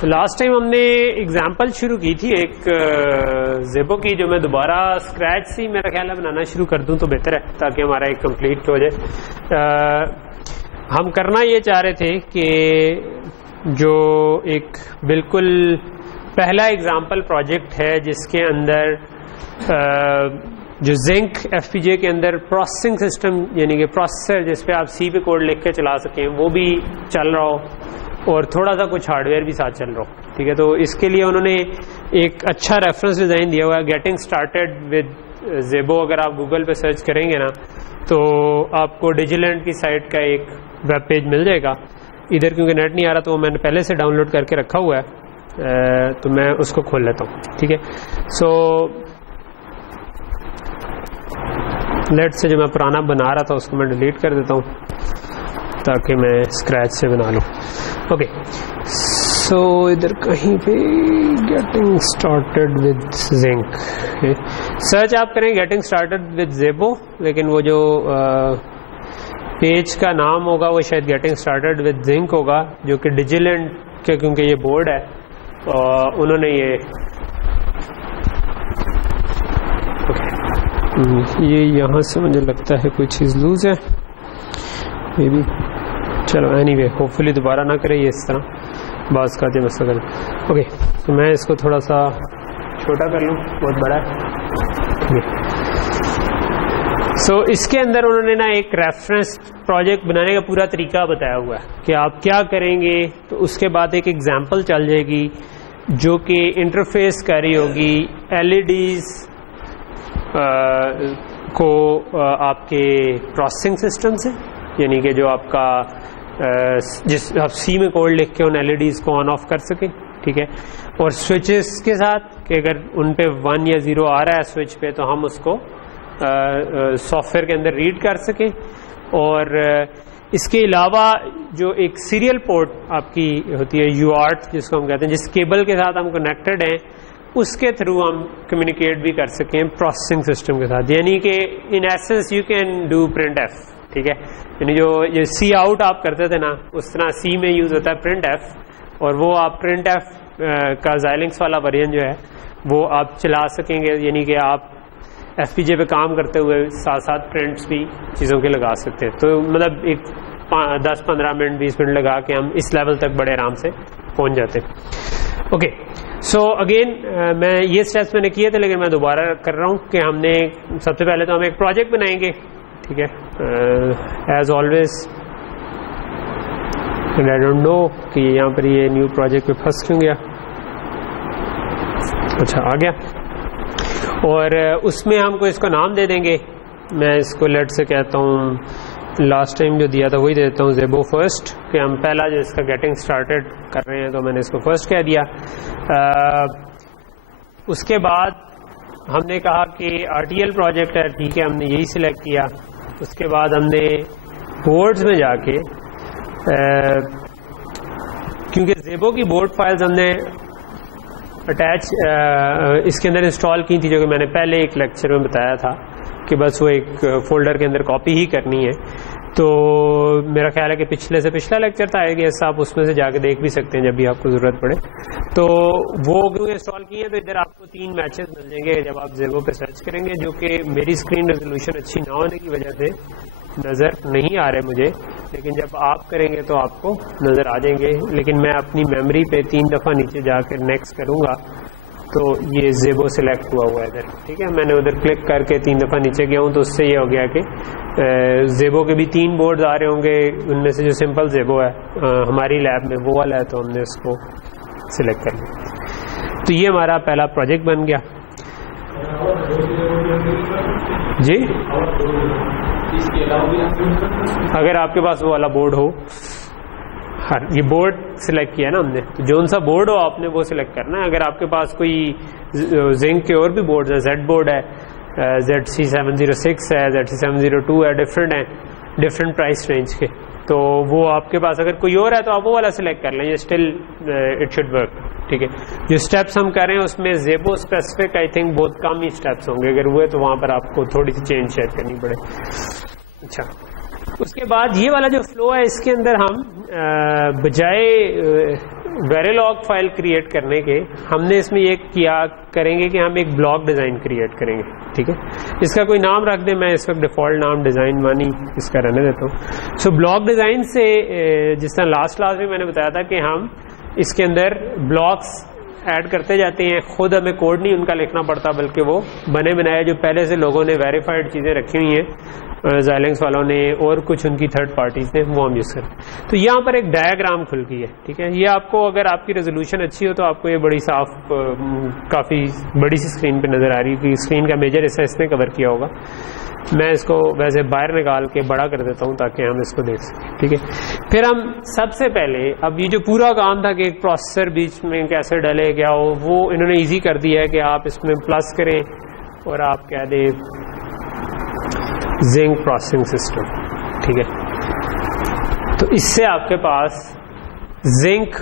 तो last time हमने example शुरू की थी एक ज़ेबो की, जो मैं दोबारा स्क्रैच से मेरा ख्याल है बनाना शुरू कर दूं तो बेहतर है, ताकि हमारा एक कंप्लीट हो जाए। हम करना ये चाह रहे थे कि जो एक बिल्कुल पहला एग्जांपल प्रोजेक्ट है जिसके अंदर जो जिंक एफपीजे के अंदर प्रोसेसिंग सिस्टम यानी कि प्रोसेसर जिस पे आप सी पे कोड लिख के चला सकें वो भी चल रहा हो और थोड़ा सा कुछ हार्डवेयर भी साथ चल रहा हो, ठीक है। तो इसके लिए उन्होंने एक अच्छा रेफरेंस डिज़ाइन दिया हुआ है, गेटिंग स्टार्टेड विद ज़ेबो। अगर आप गूगल पे सर्च करेंगे ना तो आपको डिजिलैंड की साइट का एक वेब पेज मिल जाएगा। इधर क्योंकि नेट नहीं आ रहा तो मैंने पहले से डाउनलोड करके रखा हुआ है, तो मैं उसको खोल लेता हूँ, ठीक है। सो लेट से जो मैं पुराना बना रहा था उसको मैं डिलीट कर देता हूँ ताकि मैं स्क्रैच से बना लूँ। ओके, सो इधर कहीं पे getting started with zinc search आप करें, गेटिंग स्टार्टेड विद ज़ेबो, लेकिन वो जो पेज का नाम होगा वो शायद गेटिंग स्टार्टेड विद जिंक होगा, जो कि डिजिलैंड के क्योंकि ये बोर्ड है उन्होंने ये यहाँ से मुझे लगता है कोई चीज़ लूज है मे बी। चलो एनीवे, होपफुली दोबारा ना करे ये इस तरह बात करते मसला करें। ओके, तो मैं इसको थोड़ा सा छोटा कर लूँ, बहुत बड़ा है। सो इसके अंदर उन्होंने ना एक रेफरेंस प्रोजेक्ट बनाने का पूरा तरीका बताया हुआ है कि आप क्या करेंगे। तो उसके बाद एक एग्जांपल चल जाएगी जो कि इंटरफेस कर रही होगी एलईडीज को आपके प्रोसेसिंग सिस्टम से, यानी कि जो आपका जिस आप सी में कोड लिख के उन एलईडीज को ऑन ऑफ कर सके, ठीक है। और स्विचेस के साथ कि अगर उन पे 1 या 0 आ रहा है स्विच पे तो हम उसको सॉफ्टवेयर के अंदर रीड कर सके। और इसके अलावा जो एक सीरियल पोर्ट आपकी होती है UART जिसको हम कहते हैं, जिस केबल के साथ हम कनेक्टेड हैं उसके थ्रू हम कम्युनिकेट भी कर सकें प्रोसेसिंग सिस्टम के साथ। यानी कि in essence you can do print F, ठीक है। यानी जो ये सी आउट आप करते थे ना, उस तरह सी में यूज़ होता है प्रिंट एफ, और वो आप प्रिंट एफ का Xilinx वाला वर्जन जो है वो आप चला सकेंगे। यानी कि आप एफपीजे पे काम करते हुए साथ साथ प्रिंट्स भी चीज़ों के लगा सकते हैं। तो मतलब एक 10-15 मिनट 20 मिनट लगा के हम इस लेवल तक बड़े आराम से पहुंच जाते हैं। ओके, सो अगेन मैं ये स्टेप्स मैंने किए थे, लेकिन मैं दोबारा कर रहा हूँ कि हमने सबसे पहले तो हम एक प्रोजेक्ट बनाएंगे, ठीक है। As always I don't know कि यहाँ पर ये न्यू प्रोजेक्ट पे फंस क्यों गया। अच्छा, आ गया। और उसमें हमको इसको नाम दे देंगे। मैं इसको लेट से कहता हूँ, लास्ट टाइम जो दिया था वही दे देता हूँ ज़ेबो फर्स्ट, कि हम पहला जो इसका गेटिंग स्टार्टेड कर रहे हैं तो मैंने इसको फर्स्ट कह दिया। उसके बाद हमने कहा कि RTL प्रोजेक्ट है, ठीक है, हमने यही सिलेक्ट किया। उसके बाद हमने बोर्ड्स में जाके क्योंकि ज़ेबो की बोर्ड फाइल्स हमने अटैच इसके अंदर इंस्टॉल की थी, जो कि मैंने पहले एक लेक्चर में बताया था कि बस वो एक फोल्डर के अंदर कॉपी ही करनी है। तो मेरा ख्याल है कि पिछले से पिछला लेक्चर था, आई गेस आप उसमें से जाके देख भी सकते हैं जब भी आपको ज़रूरत पड़े। तो वो क्योंकि इंस्टॉल की है तो इधर आपको 3 मैचेस मिल जाएंगे जब आप ज़ेबो पे सर्च करेंगे, जो कि मेरी स्क्रीन रेजोल्यूशन अच्छी ना होने की वजह से नज़र नहीं आ रहे मुझे, लेकिन जब आप करेंगे तो आपको नज़र आ जाएंगे। लेकिन मैं अपनी मेमोरी पे 3 दफ़ा नीचे जाकर नेक्स्ट करूँगा तो ये ज़ेबो सिलेक्ट हुआ है इधर, ठीक है। मैंने उधर क्लिक करके 3 दफ़ा नीचे गया हूँ तो उससे ये हो गया कि ज़ेबो के भी 3 बोर्ड्स आ रहे होंगे। उनमें से जो सिंपल ज़ेबो है हमारी लैब में वो वाला है, तो हमने उसको सिलेक्ट कर लिया। तो ये हमारा पहला प्रोजेक्ट बन गया जी। अगर आपके पास वो वाला बोर्ड हो, हाँ, ये बोर्ड सिलेक्ट किया ना हमने, तो जो सा बोर्ड हो आपने वो सिलेक्ट करना है। अगर आपके पास कोई जिंक के और भी बोर्ड है, Z बोर्ड है, ZC706 है, ZC702 है, डिफरेंट है, डिफरेंट प्राइस रेंज के, तो वो आपके पास अगर कोई और है तो आप वो वाला सिलेक्ट कर लें, ये स्टिल इट शुड वर्क, ठीक है। जो स्टेप्स हम कर रहे हैं उसमें ज़ेबो स्पेसिफिक आई थिंक बहुत कम ही स्टेप्स होंगे, अगर हुए तो वहाँ पर आपको थोड़ी सी चेंज शेयर करनी पड़े। अच्छा, उसके बाद ये वाला जो फ्लो है इसके अंदर हम बजाय वेरिलॉग फाइल क्रिएट करने के हमने इसमें ये किया करेंगे कि हम एक ब्लॉक डिज़ाइन क्रिएट करेंगे, ठीक है। इसका कोई नाम रख दें, मैं इस वक्त डिफ़ॉल्ट नाम डिज़ाइन वन ही इसका रहने देता हूँ। सो ब्लॉक डिज़ाइन से जिस तरह लास्ट क्लास में मैंने बताया था कि हम इसके अंदर ब्लॉक्स ऐड करते जाते हैं, खुद हमें कोड नहीं उनका लिखना पड़ता, बल्कि वो बने बनाए जो पहले से लोगों ने वेरीफाइड चीज़ें रखी हुई हैं, Xilinx वालों ने और कुछ उनकी थर्ड पार्टीज ने, वो हम यूज़ करें। तो यहाँ पर एक डायग्राम खुल गई है, ठीक है। ये आपको अगर आपकी रेजोल्यूशन अच्छी हो तो आपको ये बड़ी साफ काफ़ी बड़ी सी स्क्रीन पे नज़र आ रही है कि स्क्रीन का मेजर हिस्सा इसने कवर किया होगा। मैं इसको वैसे बाहर निकाल के बड़ा कर देता हूँ ताकि हम इसको देख सकें, ठीक है। फिर हम सबसे पहले, अब ये जो पूरा काम था कि एक प्रोसेसर बीच में कैसे डले क्या हो, वो इन्होंने ईजी कर दिया है कि आप इसमें प्लस करें और आप कह दें जिंक प्रोसेसिंग सिस्टम, ठीक है। तो इससे आपके पास जिंक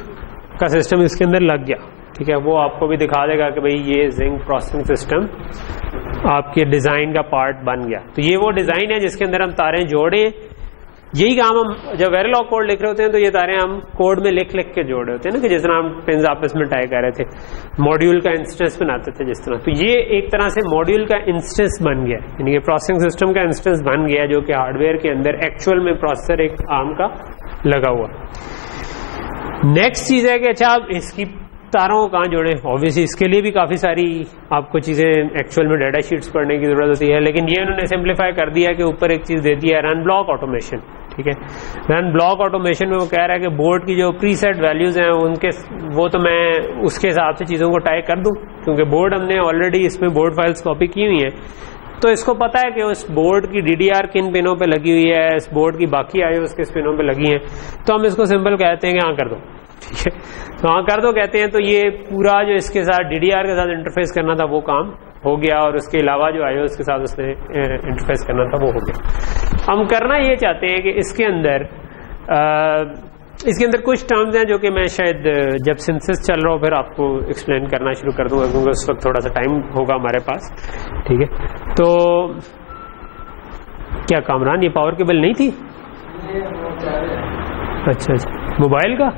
का सिस्टम इसके अंदर लग गया, ठीक है। वो आपको भी दिखा देगा कि भाई ये जिंक प्रोसेसिंग सिस्टम आपके डिज़ाइन का पार्ट बन गया। तो ये वो डिज़ाइन है जिसके अंदर हम तारें जोड़े। यही काम हम जब वेरिलॉग कोड लिख रहे होते हैं तो ये तारें हम कोड में लिख लिख के जोड़ रहे होते हैं ना, कि जिस तरह हम पिन्स आपस में टाई कर रहे थे, मॉड्यूल का इंस्टेंस बनाते थे जिस तरह। तो ये एक तरह से मॉड्यूल का इंस्टेंस बन गया, यानी कि प्रोसेसिंग सिस्टम का इंस्टेंस बन गया, जो कि हार्डवेयर के अंदर एक्चुअल में प्रोसेसर एक आर्म का लगा हुआ। नेक्स्ट चीज़ है कि अच्छा आप इसकी तारों को कहाँ जोड़ें। ऑब्वियसली इसके लिए भी काफ़ी सारी आपको चीज़ें एक्चुअल में डाटा शीट्स पढ़ने की ज़रूरत होती है, लेकिन ये उन्होंने सिंप्लीफाई कर दिया कि ऊपर एक चीज़ दे दी है, रन ब्लॉक ऑटोमेशन, ठीक है। रन ब्लॉक ऑटोमेशन में वो कह रहा है कि बोर्ड की जो प्रीसेट वैल्यूज़ हैं उनके, वो तो मैं उसके हिसाब से चीज़ों को टाइप कर दूँ, क्योंकि बोर्ड हमने ऑलरेडी इसमें बोर्ड फाइल्स कॉपी की हुई हैं, तो इसको पता है कि उस बोर्ड की DDR किन पिनों पे लगी हुई है, इस बोर्ड की बाकी IOs किस पिनों पे लगी हैं। तो हम इसको सिंपल कहते हैं कि हाँ कर दो, ठीक है। तो हाँ कर दो कहते हैं, तो ये पूरा जो इसके साथ DDR के साथ इंटरफेस करना था वो काम हो गया, और उसके अलावा जो IOs के साथ उसने इंटरफेस करना था वो हो गया। हम करना ये चाहते हैं कि इसके अंदर कुछ टर्म्स हैं जो कि मैं शायद जब सिंथेसिस चल रहा हो फिर आपको एक्सप्लेन करना शुरू कर दूंगा, क्योंकि उस वक्त थोड़ा सा टाइम होगा हमारे पास, ठीक है। तो क्या कामरान ये पावर केबल नहीं थी? अच्छा अच्छा, मोबाइल का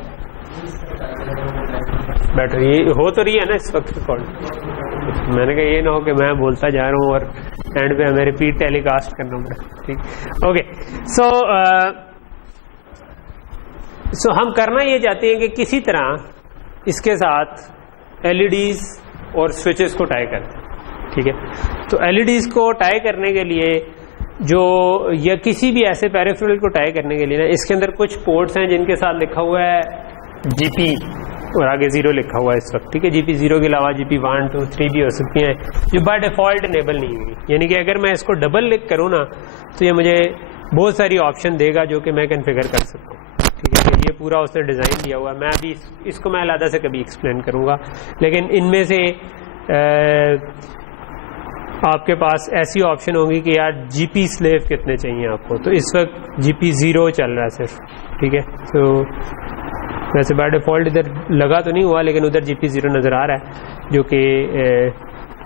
बैटरी हो तो रही है ना इस वक्त रिकॉर्ड। मैंने कहा ये ना हो कि मैं बोलता जा रहा हूँ और एंड पे हमें रिपीट टेलीकास्ट करना पड़ा, ठीक। ओके, सो हम करना ये चाहते हैं कि किसी तरह इसके साथ LEDs और स्विचेस को टाई कर दें, ठीक है। तो LEDs को टाई करने के लिए जो, या किसी भी ऐसे पेरिफेरल को टाई करने के लिए ना, इसके अंदर कुछ पोर्ट्स हैं जिनके साथ लिखा हुआ है GP और आगे 0 लिखा हुआ है इस वक्त, ठीक है। GP 0 के अलावा GP 1 2 3 भी हो सकती हैं जो बाय डिफॉल्ट इनेबल नहीं हुई, यानी कि अगर मैं इसको डबल क्लिक करूँ ना तो ये मुझे बहुत सारी ऑप्शन देगा जो कि मैं कन्फिगर कर सकता हूँ, ठीक है। ये पूरा उसने डिज़ाइन दिया हुआ है, मैं अभी इसको मैं अलग से कभी एक्सप्लेन करूँगा, लेकिन इनमें से आपके पास ऐसी ऑप्शन होगी कि यार GP स्लेव कितने चाहिए आपको। तो इस वक्त GP 0 चल रहा है सिर्फ, ठीक है। तो वैसे बाय डिफ़ॉल्ट इधर लगा तो नहीं हुआ, लेकिन उधर GP 0 नज़र आ रहा है, जो कि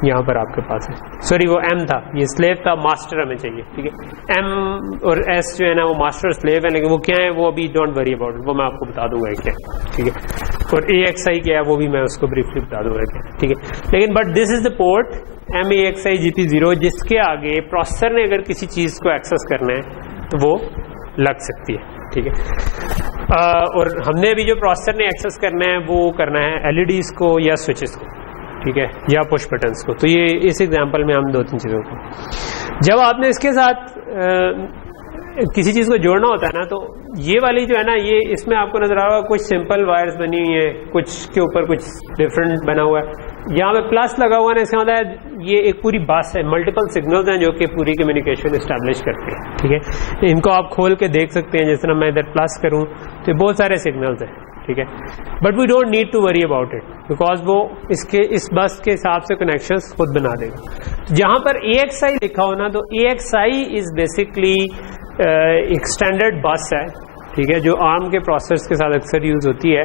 यहाँ पर आपके पास है। सॉरी वो M था, ये स्लेव था, मास्टर हमें चाहिए, ठीक है। M और S जो है ना वो मास्टर स्लेव है, लेकिन वो क्या है वो अभी डोंट वरी अबाउट, वो मैं आपको बता दूंगा क्या, ठीक है। और AXI क्या है वो भी मैं उसको ब्रीफली बता दूंगा क्या, ठीक है। लेकिन but this is the port MAXI GP 0, जिसके आगे प्रोसेसर ने अगर किसी चीज़ को एक्सेस करना है तो वो लग सकती है, ठीक है। और हमने अभी जो प्रोसेसर ने एक्सेस करना है वो करना है LEDs को या स्विचेस को, ठीक है, या पुश बटन्स को। तो ये इस एग्जांपल में हम 2-3 चीज़ों को, जब आपने इसके साथ किसी चीज़ को जोड़ना होता है ना, तो ये वाली जो है ना, ये इसमें आपको नजर आ रहा है कुछ सिंपल वायर्स बनी हुई है, कुछ के ऊपर कुछ डिफरेंट बना हुआ है। यहाँ पे प्लस लगा हुआ है, इसका मतलब है ये एक पूरी बस है, मल्टीपल सिग्नल्स हैं जो कि पूरी कम्युनिकेशन इस्टेब्लिश करते हैं, ठीक है। इनको आप खोल के देख सकते हैं, जिस तरह मैं इधर प्लस करूँ तो बहुत सारे सिग्नल्स हैं, ठीक है। But we don't need to worry about it, because वो इसके इस बस के हिसाब से कनेक्शंस खुद बना देगा। जहाँ पर AXI लिखा हो ना, तो AXI इज बेसिकली एक स्टैंडर्ड बस है ठीक है, जो आर्म के प्रोसेस के साथ अक्सर यूज़ होती है।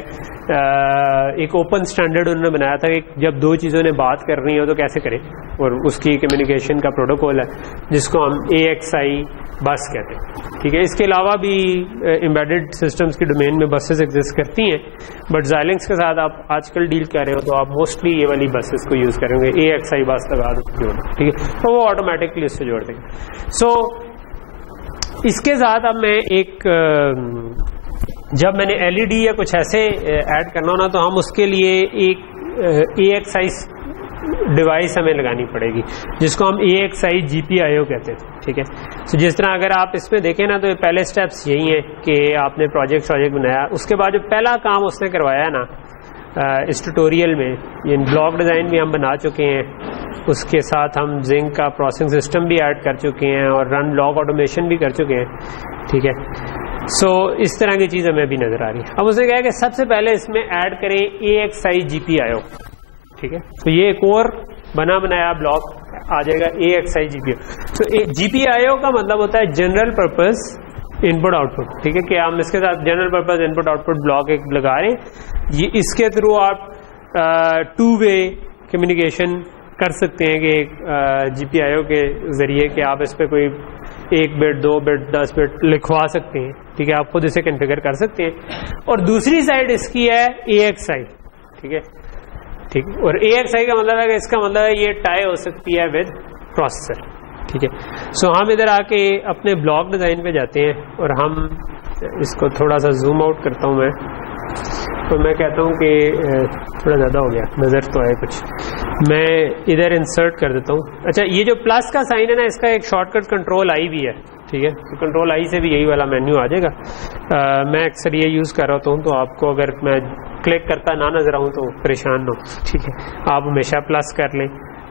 एक ओपन स्टैंडर्ड उन्होंने बनाया था कि जब दो चीज़ों ने बात करनी हो तो कैसे करें, और उसकी कम्युनिकेशन का प्रोटोकॉल है जिसको हम AXI बस कहते हैं। ठीक है, इसके अलावा भी एम्बेडेड सिस्टम्स की डोमेन में बसेस एग्जिस्ट करती हैं, बट Xilinx के साथ आप आजकल डील कर रहे हो तो आप मोस्टली ये वाली बसेस को यूज़ करेंगे, AXI बस लगा दो, ठीक है, तो वो ऑटोमेटिकली इससे जोड़ देंगे। सो इसके साथ अब मैं जब मैंने LED या कुछ ऐसे ऐड करना हो ना, तो हम उसके लिए एक AXI डिवाइस हमें लगानी पड़ेगी जिसको हम AXI GPIO कहते हैं। ठीक है, तो जिस तरह अगर आप इसमें देखें ना, तो पहले स्टेप्स यही हैं कि आपने प्रोजेक्ट बनाया, उसके बाद जो पहला काम उसने करवाया है ना इस ट्यूटोरियल में, ये ब्लॉक डिज़ाइन भी हम बना चुके हैं, उसके साथ हम Zynq का प्रोसेसिंग सिस्टम भी ऐड कर चुके हैं और रन लॉग ऑटोमेशन भी कर चुके हैं। ठीक है, सो इस तरह की चीज़ हमें भी नज़र आ रही है। अब उसने कहा कि सबसे पहले इसमें ऐड करें AXI GPIO। ठीक है, तो ये एक और बना बनाया ब्लॉक आ जाएगा AXI GPIO। तो GPIO का मतलब होता है जनरल पर्पस इनपुट आउटपुट। ठीक है, कि हम इसके साथ general purpose input output block एक लगा रहे हैं, ये इसके थ्रू आप 2 वे कम्युनिकेशन कर सकते हैं कि GPIO के ज़रिए कि आप इस पर कोई 1 बिट 2 बिट 10 बिट लिखवा सकते हैं। ठीक है, आप खुद इसे कॉन्फ़िगर कर सकते हैं। और दूसरी साइड इसकी है AXI। ठीक है, ठीक, और AXI का मतलब है कि इसका मतलब है ये टाई हो सकती है विद प्रोसेसर। ठीक है, सो हम इधर आके अपने ब्लॉक डिज़ाइन पे जाते हैं और हम इसको थोड़ा सा जूम आउट करता हूँ मैं, तो मैं कहता हूँ कि थोड़ा ज़्यादा हो गया, नज़र तो आए कुछ, मैं इधर इंसर्ट कर देता हूँ। अच्छा, ये जो प्लस का साइन है ना, इसका एक शॉर्टकट कंट्रोल आई भी है। ठीक है, तो कंट्रोल आई से भी यही वाला मेन्यू आ जाएगा। मैं अक्सर ये यूज़ कर रहा हूँ, तो आपको अगर मैं क्लिक करता ना नजर आऊँ तो परेशान हो। ठीक है, आप हमेशा प्लस कर लें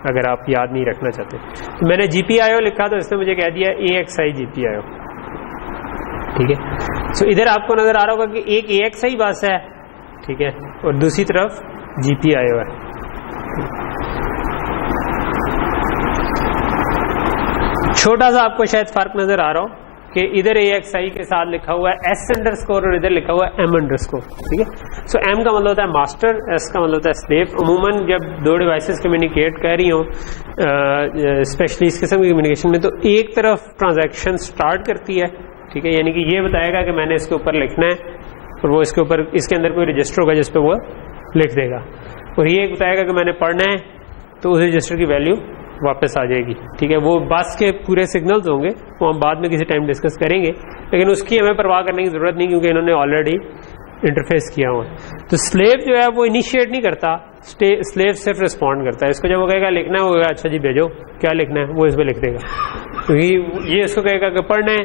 अगर आप याद नहीं रखना चाहते। तो मैंने GPIO लिखा तो इसने मुझे कह दिया AXI GPIO। ठीक है, सो इधर आपको नजर आ रहा होगा कि एक AXI बस है, ठीक है, और दूसरी तरफ GPIO है। छोटा सा आपको शायद फर्क नजर आ रहा हो कि इधर AXI के साथ लिखा हुआ है S_ और इधर लिखा हुआ है M_। ठीक है, सो M का मतलब होता है मास्टर, S का मतलब होता है स्लेव। अमूमन जब दो डिवाइसेस कम्युनिकेट कर रही हो, स्पेशली इस किस्म की कम्युनिकेशन में, तो एक तरफ ट्रांजैक्शन स्टार्ट करती है। ठीक है, यानी कि ये बताएगा कि मैंने इसके ऊपर लिखना है, और वो इसके ऊपर इसके अंदर कोई रजिस्टर होगा जिस पे वो लिख देगा, और ये बताएगा कि मैंने पढ़ना है, तो उस रजिस्टर की वैल्यू वापस आ जाएगी। ठीक है, वो बस के पूरे सिग्नल्स होंगे, वो हम बाद में किसी टाइम डिस्कस करेंगे, लेकिन उसकी हमें परवाह करने की जरूरत नहीं क्योंकि इन्होंने ऑलरेडी इंटरफेस किया हुआ है। तो स्लेव जो है वो इनिशिएट नहीं करता, स्लेव सिर्फ रिस्पॉन्ड करता है। इसको जब वो कहेगा लिखना है, वो कहेगा अच्छा जी भेजो, क्या लिखना है, वो इस पर लिख देगा। तो ये इसको कहेगा कि पढ़ना है,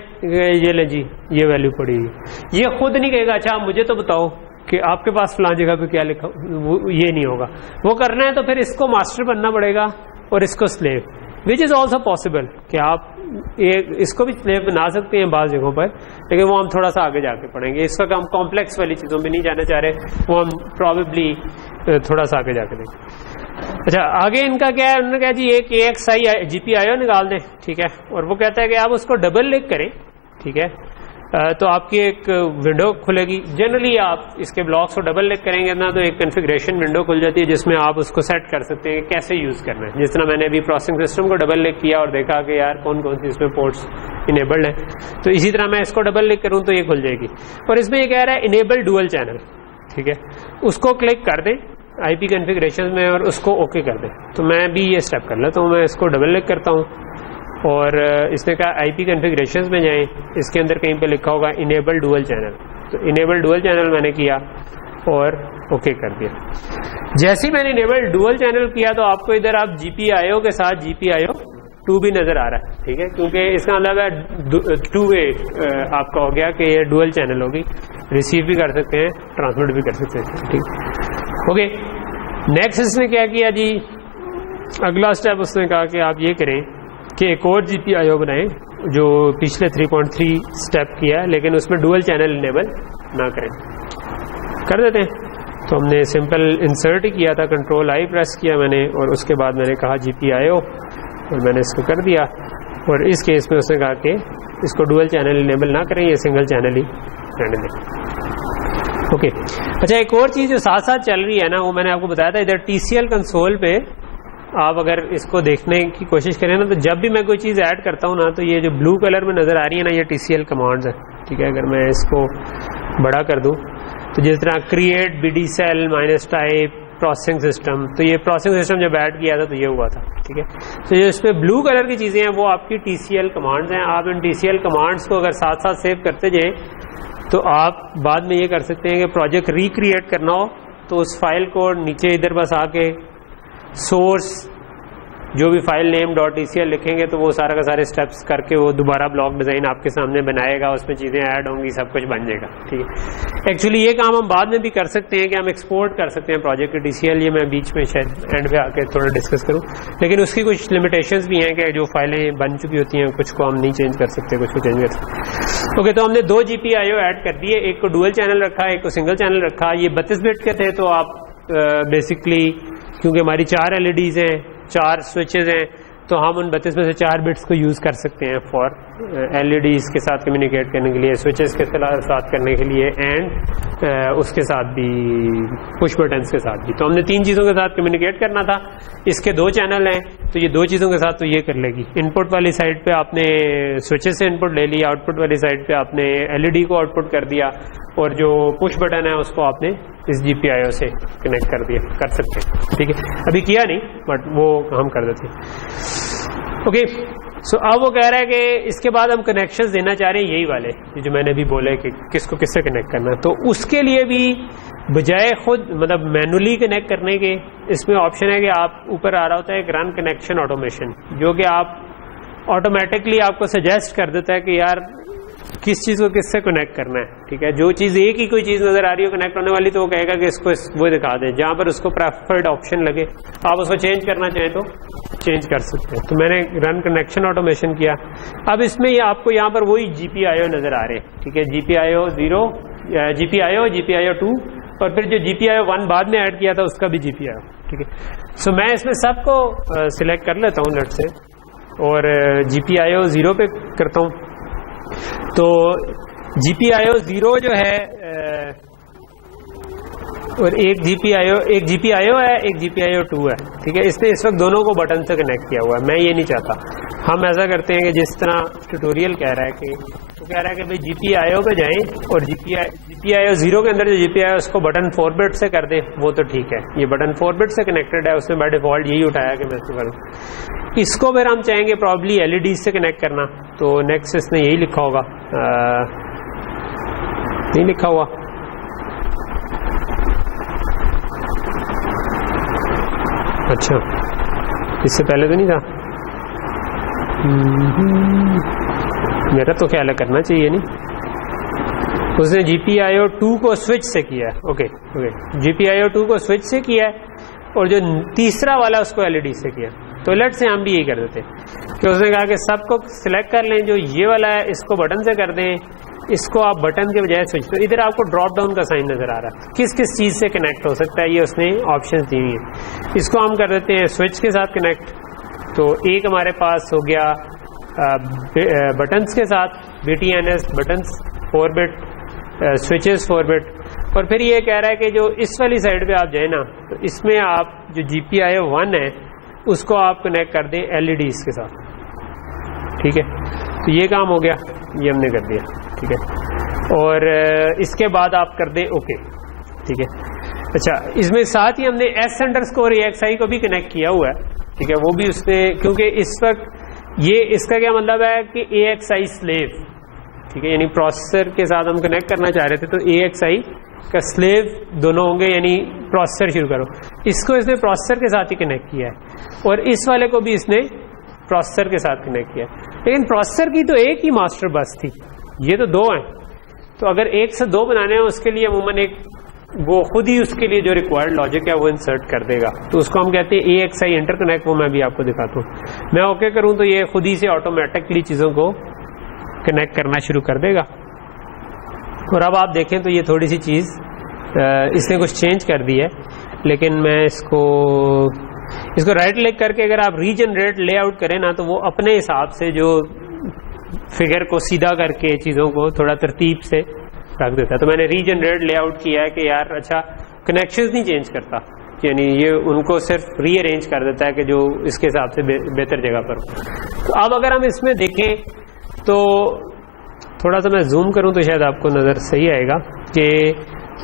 ये ले जी ये वैल्यू पड़ेगी। ये खुद नहीं कहेगा अच्छा मुझे तो बताओ कि आपके पास फलां जगह पे क्या लिखा, ये नहीं होगा। वो करना है तो फिर इसको मास्टर बनना पड़ेगा और इसको slave, which is also possible कि आप इसको भी स्लेव बना सकते हैं बाज़ जगहों पर, लेकिन वो हम थोड़ा सा आगे जाके पढ़ेंगे। इस वक्त हम कॉम्प्लेक्स वाली चीज़ों में नहीं जाना चाह रहे, वो हम प्रॉबेबली थोड़ा सा आगे जाके देखें। अच्छा, आगे इनका क्या है, उन्होंने कहा जी एक AXI GPIO निकाल दें। ठीक है, और वो कहता है कि आप उसको डबल क्लिक करें। ठीक है, तो आपकी एक विंडो खुलेगी। जनरली आप इसके ब्लॉक्स को डबल क्लिक करेंगे ना, तो एक कॉन्फ़िगरेशन विंडो खुल जाती है जिसमें आप उसको सेट कर सकते हैं कि कैसे यूज़ करना है। जिस तरह मैंने अभी प्रोसेसिंग सिस्टम को डबल क्लिक किया और देखा कि यार कौन कौन सी इसमें पोर्ट्स इनेबल्ड है, तो इसी तरह मैं इसको डबल क्लिक करूँ तो ये खुल जाएगी। और इसमें ये कह रहा है इनेबल डुअल चैनल। ठीक है, उसको क्लिक कर दें IP कॉन्फ़िगरेशन में और उसको ओके कर दें। तो मैं भी ये स्टेप कर लेता हूँ, मैं इसको डबल क्लिक करता हूँ और इसने कहा IP कॉन्फ़िगरेशंस में जाएं, इसके अंदर कहीं पे लिखा होगा इनेबल डुअल चैनल। तो इनेबल डुअल चैनल मैंने किया और ओके कर दिया। जैसे ही मैंने इनेबल डुअल चैनल किया तो आपको इधर आप GPIO के साथ GPIO 2 भी नजर आ रहा है। ठीक है, क्योंकि इसका मतलब है 2 वे आपका हो गया कि ये डुअल चैनल होगी, रिसीव भी कर सकते हैं, ट्रांसमिट भी कर सकते हैं। ठीक, ओके। नेक्स्ट इसने क्या किया जी, अगला स्टेप उसने कहा कि आप ये करें कि एक और GPIO बनाएं जो पिछले 3.3 स्टेप किया है, लेकिन उसमें डुअल चैनल इनेबल ना करें। कर देते हैं। तो हमने सिंपल इंसर्ट ही किया था, कंट्रोल I प्रेस किया मैंने, और उसके बाद मैंने कहा GPIO और मैंने इसको कर दिया। और इस केस में उसने कहा कि इसको डुअल चैनल इनेबल ना करें, ये सिंगल चैनल ही रहने दें। ओके, अच्छा एक और चीज़ जो साथ साथ चल रही है ना, वो मैंने आपको बताया था, इधर TCL कंसोल पे आप अगर इसको देखने की कोशिश करें ना, तो जब भी मैं कोई चीज़ ऐड करता हूँ ना, तो ये जो ब्लू कलर में नज़र आ रही है ना, ये TCL कमांड्स है, ठीक है। अगर मैं इसको बड़ा कर दूँ तो जिस तरह create BDCell -type processing system, तो ये प्रोसेसिंग सिस्टम जब ऐड किया था तो ये हुआ था, ठीक है। तो जो इस पर ब्लू कलर की चीज़ें हैं वो आपकी TCL कमांड्स हैं। आप इन TCL कमांड्स को अगर साथ साथ सेव करते जाएं तो आप बाद में ये कर सकते हैं कि प्रोजेक्ट रिक्रिएट करना हो तो उस फाइल को नीचे इधर बस आके सोर्स जो भी फाइल नेम .tcl लिखेंगे तो वो सारा का सारे स्टेप्स करके वो दोबारा ब्लॉक डिज़ाइन आपके सामने बनाएगा, उसमें चीज़ें ऐड होंगी, सब कुछ बन जाएगा, ठीक है। एक्चुअली ये काम हम बाद में भी कर सकते हैं कि हम एक्सपोर्ट कर सकते हैं प्रोजेक्ट के TCL, ये मैं बीच में शायद एंड पे आके थोड़ा डिस्कस करूँ, लेकिन उसकी कुछ लिमिटेशंस भी हैं कि जो फाइलें बन चुकी होती हैं कुछ को हम नहीं चेंज कर सकते, कुछ को चेंज कर सकते। ओके, तो हमने 2 GPIO ऐड कर दिए, एक को डुअल चैनल रखा, एक को सिंगल चैनल रखा। ये 32 बिट के थे, तो आप बेसिकली क्योंकि हमारी 4 LEDs हैं, 4 स्विचेज हैं, तो हम उन 32 में से 4 बिट्स को यूज़ कर सकते हैं फॉर LEDs के साथ कम्युनिकेट करने के लिए, स्विचेस के साथ करने के लिए, एंड उसके साथ भी पुश बटन्स के साथ भी। तो हमने 3 चीज़ों के साथ कम्युनिकेट करना था। इसके 2 चैनल हैं, तो ये 2 चीज़ों के साथ तो ये कर लेगी। इनपुट वाली साइड पे आपने स्विचेस से इनपुट ले लिया, आउटपुट वाली साइड पे आपने LED को आउटपुट कर दिया, और जो पुश बटन है उसको आपने इस GPIO से कनेक्ट कर दिया, कर सकते हैं, ठीक है। अभी किया नहीं बट वो हम कर देते हैं। ओके, सो अब वो कह रहा है कि इसके बाद हम कनेक्शंस देना चाह रहे हैं, यही वाले जो मैंने भी बोले कि किसको किससे कनेक्ट करना है। तो उसके लिए भी बजाय खुद मतलब मैनुअली कनेक्ट करने के, इसमें ऑप्शन है कि आप ऊपर आ रहा होता है एक रन कनेक्शन ऑटोमेशन, जो कि आप ऑटोमेटिकली आपको सजेस्ट कर देता है कि यार किस चीज़ को किससे कनेक्ट करना है, ठीक है। जो चीज़ एक ही कोई चीज़ नज़र आ रही हो कनेक्ट होने वाली, तो वो कहेगा कि इसको वो दिखा दें। जहाँ पर उसको प्रेफर्ड ऑप्शन लगे, आप उसको चेंज करना चाहें तो चेंज कर सकते हैं। तो मैंने रन कनेक्शन ऑटोमेशन किया। अब इसमें ये आपको यहाँ पर वही GPIO नज़र आ रहे हैं, ठीक है। GPIO 0, GPIO 2, और फिर जो GPIO 1 बाद में ऐड किया था उसका भी GPIO, ठीक है। सो मैं इसमें सबको सिलेक्ट कर लेता हूँ लेट से, और GPIO 0 पे करता हूँ। तो GPIO 0 जो है और एक GPIO है, एक GPIO 2 है, ठीक है। इसने इस वक्त दोनों को बटन से कनेक्ट किया हुआ है। मैं ये नहीं चाहता। हम ऐसा करते हैं कि जिस तरह ट्यूटोरियल कह रहा है कि तो कह रहा है कि भाई GPIO पे जाएं और GPIO 0 के अंदर जो GPIO उसको बटन 4 बिट से कर दे, वो तो ठीक है। ये बटन 4 बिट से कनेक्टेड है, उसने बाय डिफॉल्ट यही उठाया कि मैं इसको करूँ। इसको फिर हम चाहेंगे प्रॉब्ली LEDs से कनेक्ट करना, तो नेक्स्ट इसने यही लिखा होगा, नहीं लिखा हुआ, अच्छा इससे पहले तो नहीं था। मेरा तो ख्याल है करना चाहिए नहीं। उसने GPIO 2 को स्विच से किया है, ओके GPIO 2 को स्विच से किया है, और जो तीसरा वाला उसको LED से किया। तो लेट से हम भी यही कर देते कि उसने कहा कि सबको सिलेक्ट कर लें, जो ये वाला है इसको बटन से कर दें, इसको आप बटन के बजाय स्विच। तो इधर आपको ड्रॉप डाउन का साइन नजर आ रहा है, किस किस चीज़ से कनेक्ट हो सकता है, ये उसने ऑप्शंस दी हुई है। इसको हम कर देते हैं स्विच के साथ कनेक्ट। तो एक हमारे पास हो गया बटन्स के साथ, BTNS buttons 4 bit, switches 4 bit, और फिर ये कह रहा है कि जो इस वाली साइड पे आप जाए ना, तो इसमें आप जो GPIO 1 है उसको आप कनेक्ट कर दें LEDs के साथ, ठीक है। तो ये काम हो गया, ये हमने कर दिया, ठीक है। और इसके बाद आप कर दें ओके, ठीक है। अच्छा, इसमें साथ ही हमने S_AXI को भी कनेक्ट किया हुआ है, ठीक है। वो भी उसने, क्योंकि इस वक्त ये इसका क्या मतलब है कि AXI स्लेव, ठीक है, यानी प्रोसेसर के साथ हम कनेक्ट करना चाह रहे थे, तो AXI का स्लेव दोनों होंगे, यानी प्रोसेसर शुरू करो। इसको इसने प्रोसेसर के साथ ही कनेक्ट किया है, और इस वाले को भी इसने प्रोसेसर के साथ कनेक्ट किया है। लेकिन प्रोसेसर की तो एक ही मास्टर बस थी, ये तो 2 हैं। तो अगर 1 से 2 बनाने हैं उसके लिए अमूमन एक वो खुद ही उसके लिए जो रिक्वायर्ड लॉजिक है वो इंसर्ट कर देगा, तो उसको हम कहते हैं AXI इंटरकनेक्ट। वो मैं भी आपको दिखाता हूँ। मैं ओके करूँ तो ये खुद ही से ऑटोमेटिकली चीज़ों को कनेक्ट करना शुरू कर देगा। और अब आप देखें तो ये थोड़ी सी चीज़ इसने कुछ चेंज कर दी है, लेकिन मैं इसको राइट क्लिक करके अगर आप रीजनरेट लेआउट करें ना, तो वो अपने हिसाब से जो फिगर को सीधा करके चीज़ों को थोड़ा तरतीब से रख देता है। तो मैंने रीजनरेट लेआउट किया है कि यार अच्छा कनेक्शंस नहीं चेंज करता, यानी ये उनको सिर्फ रीअरेंज कर देता है कि जो इसके हिसाब से बेहतर जगह पर। तो अब अगर हम इसमें देखें तो थोड़ा सा मैं जूम करूं तो शायद आपको नज़र सही आएगा कि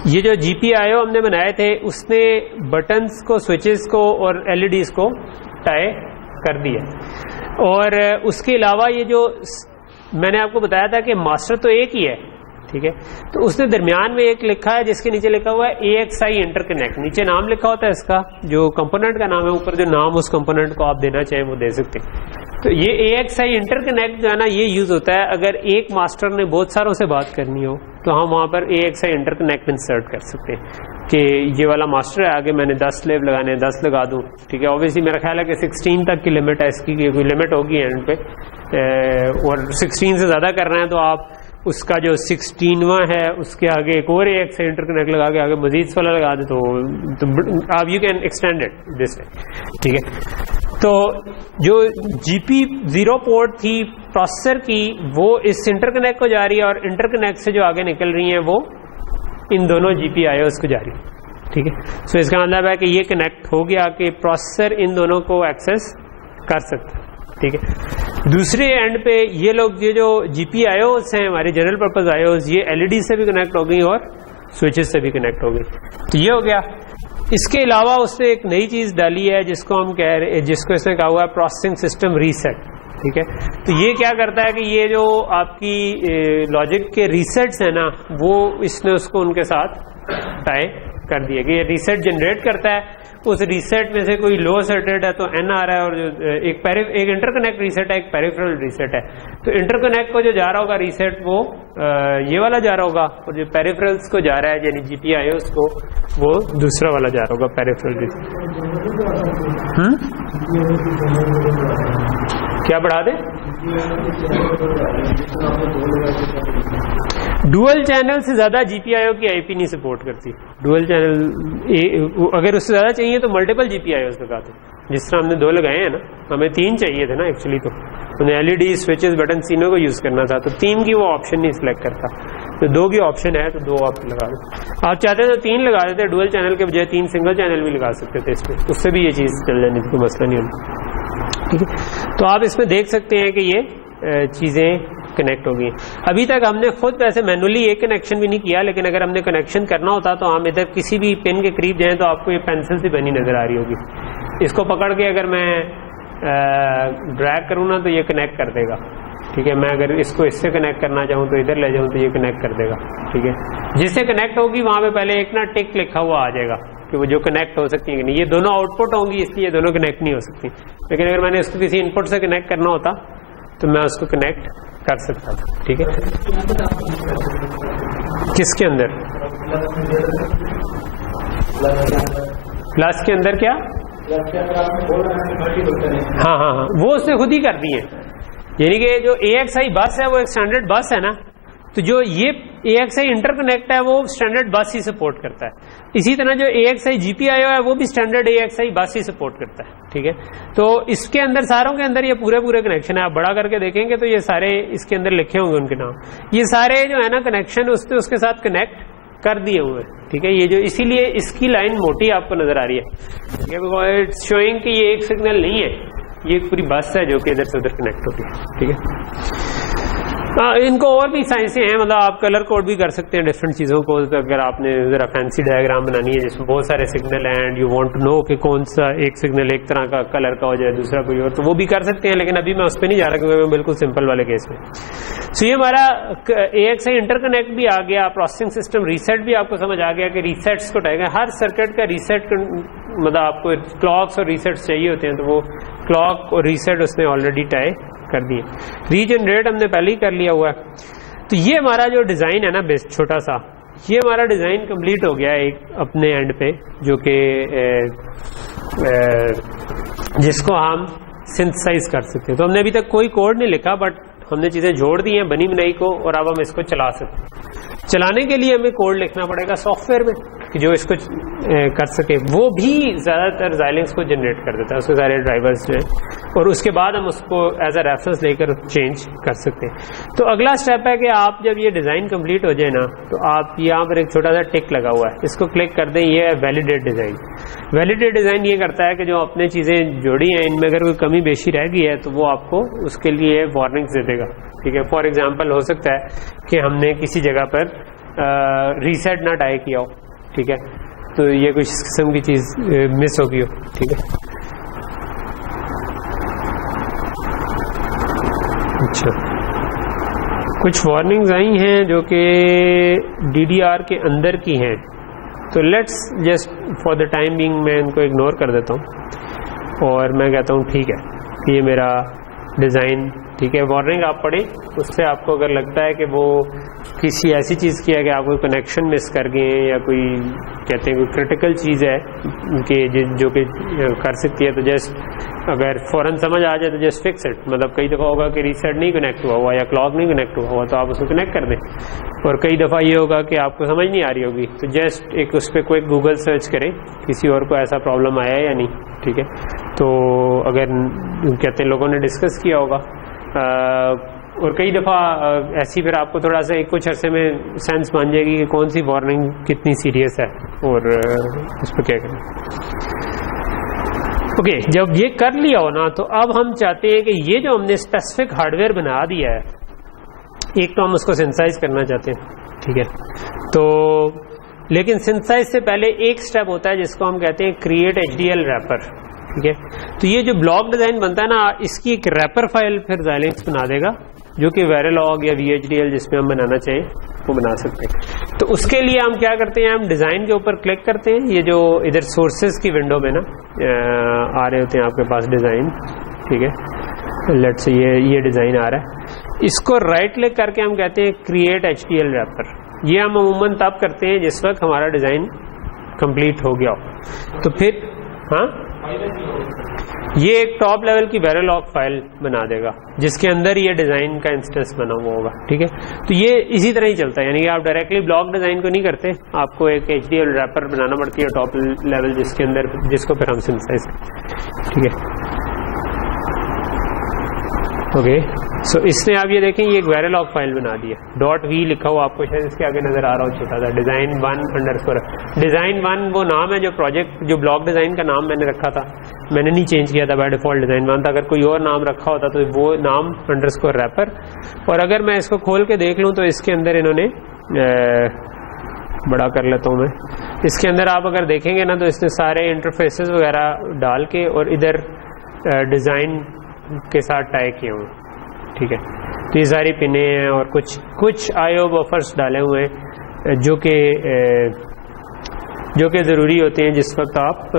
ये जो GPIO हमने बनाए थे उसने बटन्स को, स्विचेस को और LEDs को टाई कर दिया। और उसके अलावा ये जो मैंने आपको बताया था कि मास्टर तो एक ही है, ठीक है, तो उसने दरमियान में एक लिखा है जिसके नीचे लिखा हुआ है AXI इंटरकनेक्ट। नीचे नाम लिखा होता है इसका, जो कंपोनेंट का नाम है, ऊपर जो नाम उस कंपोनेंट को आप देना चाहें वो दे सकते हैं। तो ये AXI इंटरकनेक्ट जो है ना, ये यूज होता है अगर एक मास्टर ने बहुत सारों से बात करनी हो तो हम वहां पर AXI इंटरकनेक्ट इंसर्ट कर सकते हैं कि ये वाला मास्टर है, आगे मैंने 10 स्लेव लगाने हैं, 10 लगा दूं, ठीक है। ऑब्वियसली मेरा ख्याल है कि 16 तक की लिमिट है इसकी, कोई लिमिट होगी एंड पे, और 16 से ज्यादा कर रहे हैं तो आप उसका जो 16वां है उसके आगे एक और AXI इंटरकनेक्ट लगा के आगे मजीद वाला लगा दे तो आप you can extend it this way, ठीक है। तो जो GP0 पोर्ट थी प्रोसेसर की वो इस इंटरकनेक्ट को जा रही है, और इंटरकनेक्ट से जो आगे निकल रही है वो इन दोनों GPIOs को जा रही है, ठीक है। सो इसका मतलब है कि ये कनेक्ट हो गया कि प्रोसेसर इन दोनों को एक्सेस कर सकता है, ठीक है। दूसरे एंड पे ये लोग, ये जो GPIOs हैं हमारे जनरल पर्पस IOs, ये LED से भी कनेक्ट हो गई और स्विचेस से भी कनेक्ट हो गई। तो ये हो गया। इसके अलावा उसने एक नई चीज डाली है जिसको हम कह रहे, जिसको इसने कहा हुआ है प्रोसेसिंग सिस्टम रीसेट, ठीक है। तो ये क्या करता है कि ये जो आपकी लॉजिक के रीसेट्स है ना, वो इसने उसको उनके साथ टाई कर दिया कि ये रीसेट जनरेट करता है। उस रीसेट में से कोई लो सेटेड है तो N आ रहा है, और जो एक इंटरकनेक्ट रीसेट है, एक पेरिफेरल रीसेट है। तो इंटरकनेक्ट को जो जा रहा होगा रीसेट वो ये वाला जा रहा होगा, और जो पेरिफेरल्स को जा रहा है यानी GPIOs को वो दूसरा वाला जा रहा होगा, पेरिफेरल रीसेट। क्या बढ़ा दे? डुअल चैनल से ज्यादा GPIO की IP नहीं सपोर्ट करती। डुअल चैनल अगर उससे ज्यादा चाहिए तो मल्टीपल GPIOs लगा दो, जिस तरह हमने 2 लगाए हैं ना, हमें 3 चाहिए थे ना एक्चुअली, तो उन्हें LED स्विचेस बटन तीनों को यूज करना था, तो 3 की वो ऑप्शन नहीं सिलेक्ट करता, तो 2 की ऑप्शन है तो 2 आप लगा दो। आप चाहते तो 3 लगा देते, डुअल चैनल के बजाय 3 सिंगल चैनल भी लगा सकते थे इसमें, उससे भी ये चीज चल जानी थी, कोई मसला नहीं होता, ठीक है। तो आप इसमें देख सकते हैं कि ये चीजें कनेक्ट हो गई। अभी तक हमने खुद वैसे मैनुअली एक कनेक्शन भी नहीं किया, लेकिन अगर हमने कनेक्शन करना होता तो हम इधर किसी भी पिन के करीब जाएं तो आपको ये पेंसिल से बनी नजर आ रही होगी। इसको पकड़ के अगर मैं ड्रैग करूँ ना तो ये कनेक्ट कर देगा, ठीक है। मैं अगर इसको इससे कनेक्ट करना चाहूँ तो इधर ले जाऊँ तो ये कनेक्ट कर देगा, ठीक है। जिससे कनेक्ट होगी वहां पे पहले एक ना टिक लिखा हुआ आ जाएगा कि वो जो कनेक्ट हो सकती है कि नहीं। ये दोनों आउटपुट होंगी इसलिए दोनों कनेक्ट नहीं हो सकती, लेकिन अगर मैंने इसको किसी इनपुट से कनेक्ट करना होता तो मैं उसको कनेक्ट कर सकता था, ठीक है। किसके अंदर? प्लस के अंदर क्या? हाँ हाँ हाँ, वो उसने खुद ही कर दी है। यानी कि जो AXI बस है वो एक स्टैंडर्ड बस है ना, तो जो ये AXI इंटरकनेक्ट है वो स्टैंडर्ड बस ही सपोर्ट करता है। इसी तरह जो AXI GPIO है वो भी स्टैंडर्ड AXI बस ही सपोर्ट करता है, ठीक है। तो इसके अंदर सारों के अंदर ये पूरे कनेक्शन है। आप बड़ा करके देखेंगे तो ये सारे इसके अंदर लिखे होंगे उनके नाम, ये सारे जो है ना कनेक्शन उसके साथ कनेक्ट कर दिए हुए, ठीक है। ये जो इसीलिए इसकी लाइन मोटी आपको नजर आ रही है, ठीक है, इट्स शोइंग कि ये एक सिग्नल नहीं है, ये पूरी बस है जो कि इधर से उधर कनेक्ट होती है, ठीक है। इनको और भी साइंसें हैं, मतलब आप कलर कोड भी कर सकते हैं डिफरेंट चीज़ों को। तो अगर आपने ज़रा फैंसी डायग्राम बनानी है जिसमें बहुत सारे सिग्नल हैं and you want to know कि कौन सा एक सिग्नल एक तरह का कलर का हो जाए दूसरा कोई और, तो वो भी कर सकते हैं, लेकिन अभी मैं उस पर नहीं जा रहा क्योंकि मैं बिल्कुल सिंपल वाले केस में। सो ये हमारा AXI इंटरकनेक्ट भी आ गया, प्रोसेसिंग सिस्टम रीसेट भी आपको समझ आ गया कि रीसेट्स को टाइम हर सर्किट का रीसेट, मतलब आपको क्लॉक्स और रीसेट्स चाहिए होते हैं, तो वो क्लॉक और रीसेट उसने ऑलरेडी टाई कर दिए। रीजनरेट हमने पहले ही कर लिया हुआ है। तो ये हमारा जो डिजाइन है ना बेस्ट छोटा सा, ये हमारा डिजाइन कंप्लीट हो गया एक अपने एंड पे, जो कि जिसको हम सिंथेसाइज कर सकते हैं। तो हमने अभी तक कोई कोड नहीं लिखा, बट हमने चीजें जोड़ दी हैं बनी बनाई को, और अब हम इसको चला सकते हैं। चलाने के लिए हमें कोड लिखना पड़ेगा सॉफ्टवेयर में, कि जो इसको कर सके, वो भी ज़्यादातर Xilinx को जनरेट कर देता है, उसके सारे ड्राइवर्स जो हैं, और उसके बाद हम उसको एज अ रेफरेंस लेकर चेंज कर सकते हैं। तो अगला स्टेप है कि आप जब ये डिज़ाइन कंप्लीट हो जाए ना, तो आप यहाँ पर एक छोटा सा टिक लगा हुआ है, इसको क्लिक कर दें, ये है वैलिडेट डिज़ाइन। वैलिडेट डिज़ाइन ये करता है कि जो आपने चीज़ें जोड़ी हैं इनमें अगर कोई कमी बेशी रह गई है तो वो आपको उसके लिए वार्निंग्स दे देगा, ठीक है। फॉर एग्जांपल हो सकता है कि हमने किसी जगह पर रीसेट ना टाई किया हो, ठीक है, तो ये कुछ किस्म की चीज़ मिस हो गई हो, ठीक है। अच्छा, कुछ वार्निंग्स आई हैं जो कि DDR के अंदर की हैं, तो let's just for the time being मैं इनको इग्नोर कर देता हूँ और मैं कहता हूँ ठीक है ये मेरा डिज़ाइन, ठीक है। वार्निंग आप पढ़ें, उससे आपको अगर लगता है कि वो किसी ऐसी चीज़ की है कि आप कोई कनेक्शन मिस कर गए हैं या कोई कहते हैं कोई क्रिटिकल चीज़ है कि जो कि कर सकती है, तो जस्ट अगर फ़ौरन समझ आ जाए तो जस्ट फिक्स इट। मतलब कई दफ़ा होगा कि रीसेट नहीं कनेक्ट हुआ या क्लॉक नहीं कनेक्ट हुआ तो आप उसको कनेक्ट कर दें, और कई दफ़ा ये होगा कि आपको समझ नहीं आ रही होगी, तो जस्ट एक उस पर कोई गूगल सर्च करें किसी और को ऐसा प्रॉब्लम आया है या नहीं, ठीक है। तो अगर कहते हैं लोगों ने डिस्कस किया होगा, और कई दफ़ा ऐसी फिर आपको थोड़ा सा कुछ अरसे में सेंस बन जाएगी कि कौन सी वार्निंग कितनी सीरियस है और उस पर क्या करें। ओके, जब ये कर लिया हो ना, तो अब हम चाहते हैं कि ये जो हमने स्पेसिफिक हार्डवेयर बना दिया है, एक तो हम उसको सिंथेसाइज करना चाहते हैं, ठीक है। तो लेकिन सिंथेसाइज से पहले एक स्टेप होता है जिसको हम कहते हैं क्रिएट HDL रैपर, ठीक है। तो ये जो ब्लॉक डिजाइन बनता है ना, इसकी एक रैपर फाइल फिर Xilinx बना देगा, जो कि Verilog या VHDL जिसमें हम बनाना चाहें वो बना सकते हैं। तो उसके लिए हम क्या करते हैं, हम डिज़ाइन के ऊपर क्लिक करते हैं, ये जो इधर सोर्सेज की विंडो में ना आ रहे होते हैं आपके पास डिज़ाइन, ठीक है। लेट्स से ये डिज़ाइन आ रहा है, इसको राइट क्लिक करके हम कहते हैं क्रिएट HDL रैपर। ये हम अमूमन तब करते हैं जिस वक्त हमारा डिज़ाइन कंप्लीट हो गया हो। तो फिर हाँ, ये एक टॉप लेवल की Verilog फाइल बना देगा जिसके अंदर ये डिज़ाइन का इंस्टेंस बना हुआ होगा, ठीक है। तो ये इसी तरह ही चलता है, यानी कि आप डायरेक्टली ब्लॉक डिज़ाइन को नहीं करते, आपको एक HDL रैपर बनाना पड़ती है टॉप लेवल जिसके अंदर, जिसको फिर हम सिंथेसाइज करते, ठीक है। ओके, सो इसने आप ये देखें, ये एक Verilog फाइल बना दी है, .v लिखा हुआ आपको शायद इसके आगे नजर आ रहा हो छोटा सा, design1_. design1 वो नाम है जो प्रोजेक्ट, जो ब्लॉक डिज़ाइन का नाम मैंने रखा था, मैंने नहीं चेंज किया था, बाय डिफॉल्ट design1 था। अगर कोई और नाम रखा होता तो वो नाम _रैपर। और अगर मैं इसको खोल के देख लूँ तो इसके अंदर इन्होंने बड़ा कर लेता हूँ मैं, इसके अंदर आप अगर देखेंगे ना तो इसने सारे इंटरफेसेस वगैरह डाल के और इधर डिज़ाइन के साथ टाई किए हुए, ठीक है। तो ये सारी पिने हैं और कुछ IO बफर्स डाले हुए हैं जो कि ज़रूरी होते हैं जिस वक्त आप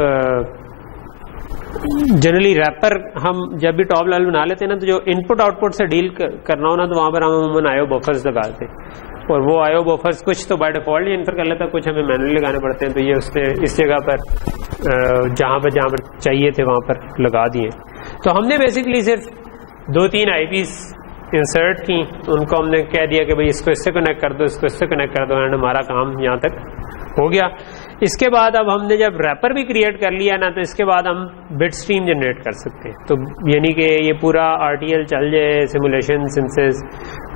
जनरली रैपर हम जब भी टॉप लेवल बना लेते हैं ना, तो जो इनपुट आउटपुट से डील करना हो ना, तो वहाँ पर हम अमूमन IO बफर्स लगाते हैं, और वो IO बफर्स कुछ तो बाय डिफॉल्ट ही इन्फर कर लेता है, कुछ हमें मैनुअली लगाने पड़ते हैं। तो ये उसने इस जगह पर जहाँ पर चाहिए थे वहाँ पर लगा दिए। तो हमने बेसिकली सिर्फ 2-3 IPs इंसर्ट की, उनको हमने कह दिया कि भाई इसको इससे कनेक्ट कर दो, इसको इससे कनेक्ट कर दो, एंड हमारा काम यहाँ तक हो गया। इसके बाद अब हमने जब रैपर भी क्रिएट कर लिया ना, तो इसके बाद हम बिट स्ट्रीम जनरेट कर सकते हैं। तो यानी कि ये पूरा RTL चल जाए, सिमुलेशन, सिंथेसिस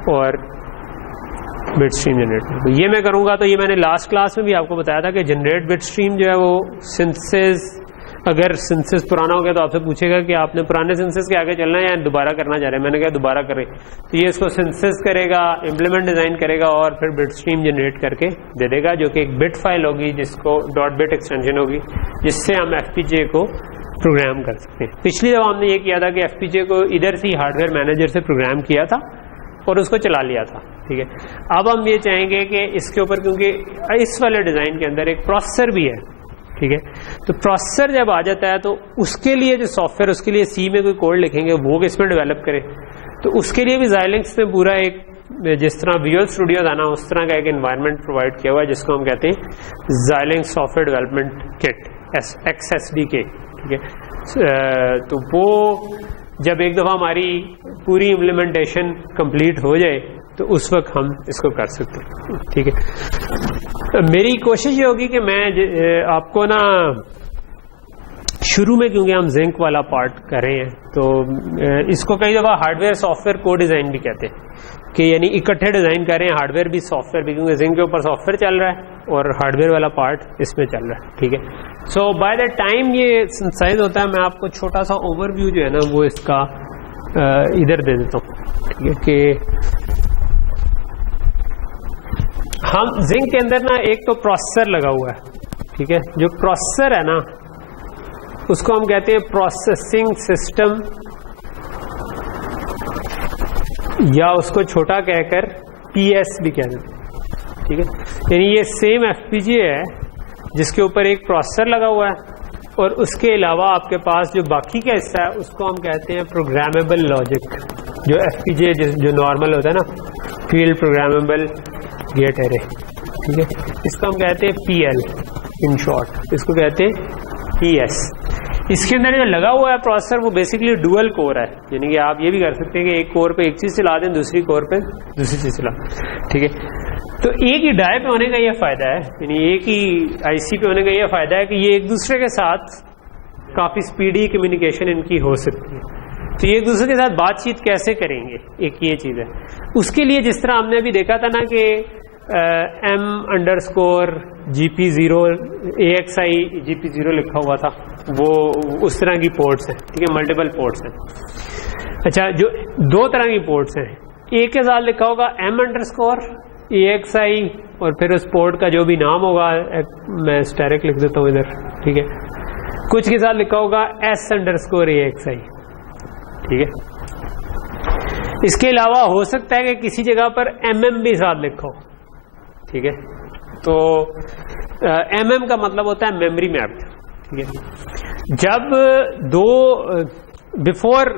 और बिट स्ट्रीम जनरेट। तो ये मैं करूँगा, तो ये मैंने लास्ट क्लास में भी आपको बताया था कि जनरेट बिट स्ट्रीम जो है वो सिंथेसिस, अगर सिंथेसिस पुराना हो गया तो आपसे पूछेगा कि आपने पुराने सिंथेसिस के आगे चलना है या दोबारा करना चाह रहे हैं। मैंने कहा दोबारा करें, तो ये इसको सिंथेसिस करेगा, इम्प्लीमेंट डिज़ाइन करेगा और फिर बिट स्ट्रीम जनरेट करके दे देगा, जो कि एक बिट फाइल होगी जिसको .bit एक्सटेंशन होगी, जिससे हम FPGA को प्रोग्राम कर सकते हैं। पिछली दफ़ा हमने ये किया था कि FPGA को इधर से हार्डवेयर मैनेजर से प्रोग्राम किया था और उसको चला लिया था, ठीक है। अब हम ये चाहेंगे कि इसके ऊपर, क्योंकि इस वाले डिज़ाइन के अंदर एक प्रोसेसर भी है, ठीक है, तो प्रोसेसर जब आ जाता है तो उसके लिए जो सॉफ्टवेयर, उसके लिए C में कोई कोड लिखेंगे वो किसमें डेवलप करें, तो उसके लिए भी Xilinx ने पूरा एक, जिस तरह Visual Studio था ना, उस तरह का एक एनवायरनमेंट प्रोवाइड किया हुआ है जिसको हम कहते हैं Xilinx software development kit, XSDK, ठीक है। तो वो जब एक दफ़ा हमारी पूरी इम्प्लीमेंटेशन कंप्लीट हो जाए तो उस वक्त हम इसको कर सकते हैं। ठीक है, मेरी कोशिश ये होगी कि मैं आपको ना शुरू में, क्योंकि हम जिंक वाला पार्ट कर रहे हैं, तो इसको कई दफ़ा हार्डवेयर सॉफ्टवेयर को डिज़ाइन भी कहते हैं, कि यानी इकट्ठे डिज़ाइन कर रहे हैं, हार्डवेयर भी सॉफ्टवेयर भी, क्योंकि जिंक के ऊपर सॉफ्टवेयर चल रहा है और हार्डवेयर वाला पार्ट इसमें चल रहा है। ठीक है, सो बाय द टाइम ये सिंथेसाइज होता है, मैं आपको छोटा सा ओवरव्यू जो है ना वो इसका इधर दे देता हूँ। ठीक है, कि हम जिंक के अंदर ना एक तो प्रोसेसर लगा हुआ है। ठीक है, जो प्रोसेसर है ना उसको हम कहते हैं प्रोसेसिंग सिस्टम, या उसको छोटा कहकर पीएस भी कह देते हैं। ठीक है, यानी ये सेम एफपीजीए है जिसके ऊपर एक प्रोसेसर लगा हुआ है, और उसके अलावा आपके पास जो बाकी का हिस्सा है उसको हम कहते हैं प्रोग्रामेबल लॉजिक। जो एफपीजीए जो नॉर्मल होता है ना, फील्ड प्रोग्रामेबल गेट एरे। ठीक है, इसको हम कहते हैं पीएल इन शॉर्ट, इसको कहते हैं पीएस। इसके अंदर जो लगा हुआ है प्रोसेसर वो बेसिकली डुअल कोर है, यानी कि आप ये भी कर सकते हैं कि एक कोर पे एक चीज चला दें, दूसरी कोर पे दूसरी चीज चला। ठीक है, तो एक ही डाई पे होने का ये फायदा है, यानी एक ही आईसी पे होने का ये फायदा है कि ये एक दूसरे के साथ काफी स्पीडी कम्युनिकेशन इनकी हो सकती है। तो ये एक दूसरे के साथ बातचीत कैसे करेंगे, एक ये चीज है। उसके लिए जिस तरह हमने अभी देखा था ना कि M_GP0 AXI GP0 लिखा हुआ था, वो उस तरह की पोर्ट्स हैं। ठीक है, मल्टीपल पोर्ट्स हैं। अच्छा, जो दो तरह की पोर्ट्स हैं, एक के साथ लिखा होगा M_AXI और फिर उस पोर्ट का जो भी नाम होगा, मैं स्टैरिक लिख देता हूँ इधर। ठीक है, कुछ के साथ लिखा होगा S_AXI। ठीक है, इसके अलावा हो सकता है कि किसी जगह पर MM भी साथ लिखा हो। ठीक है, तो MM का मतलब होता है मेमोरी मैप्ड। ठीक है, जब दो बिफोर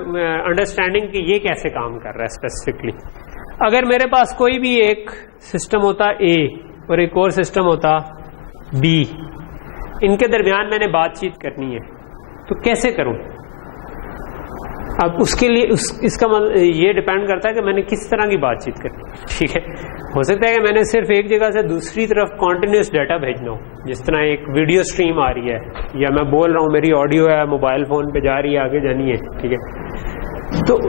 अंडरस्टैंडिंग कि ये कैसे काम कर रहा है स्पेसिफिकली, अगर मेरे पास कोई भी एक सिस्टम होता A और एक और सिस्टम होता B, इनके दरमियान मैंने बातचीत करनी है, तो कैसे करूं? अब उसके लिए इसका ये डिपेंड करता है कि मैंने किस तरह की बातचीत करनी। ठीक है, हो सकता है कि मैंने सिर्फ एक जगह से दूसरी तरफ कॉन्टिन्यूस डाटा भेजना हो, जिस तरह एक वीडियो स्ट्रीम आ रही है, या मैं बोल रहा हूँ मेरी ऑडियो है मोबाइल फोन पे जा रही है, आगे जानी है। ठीक है, तो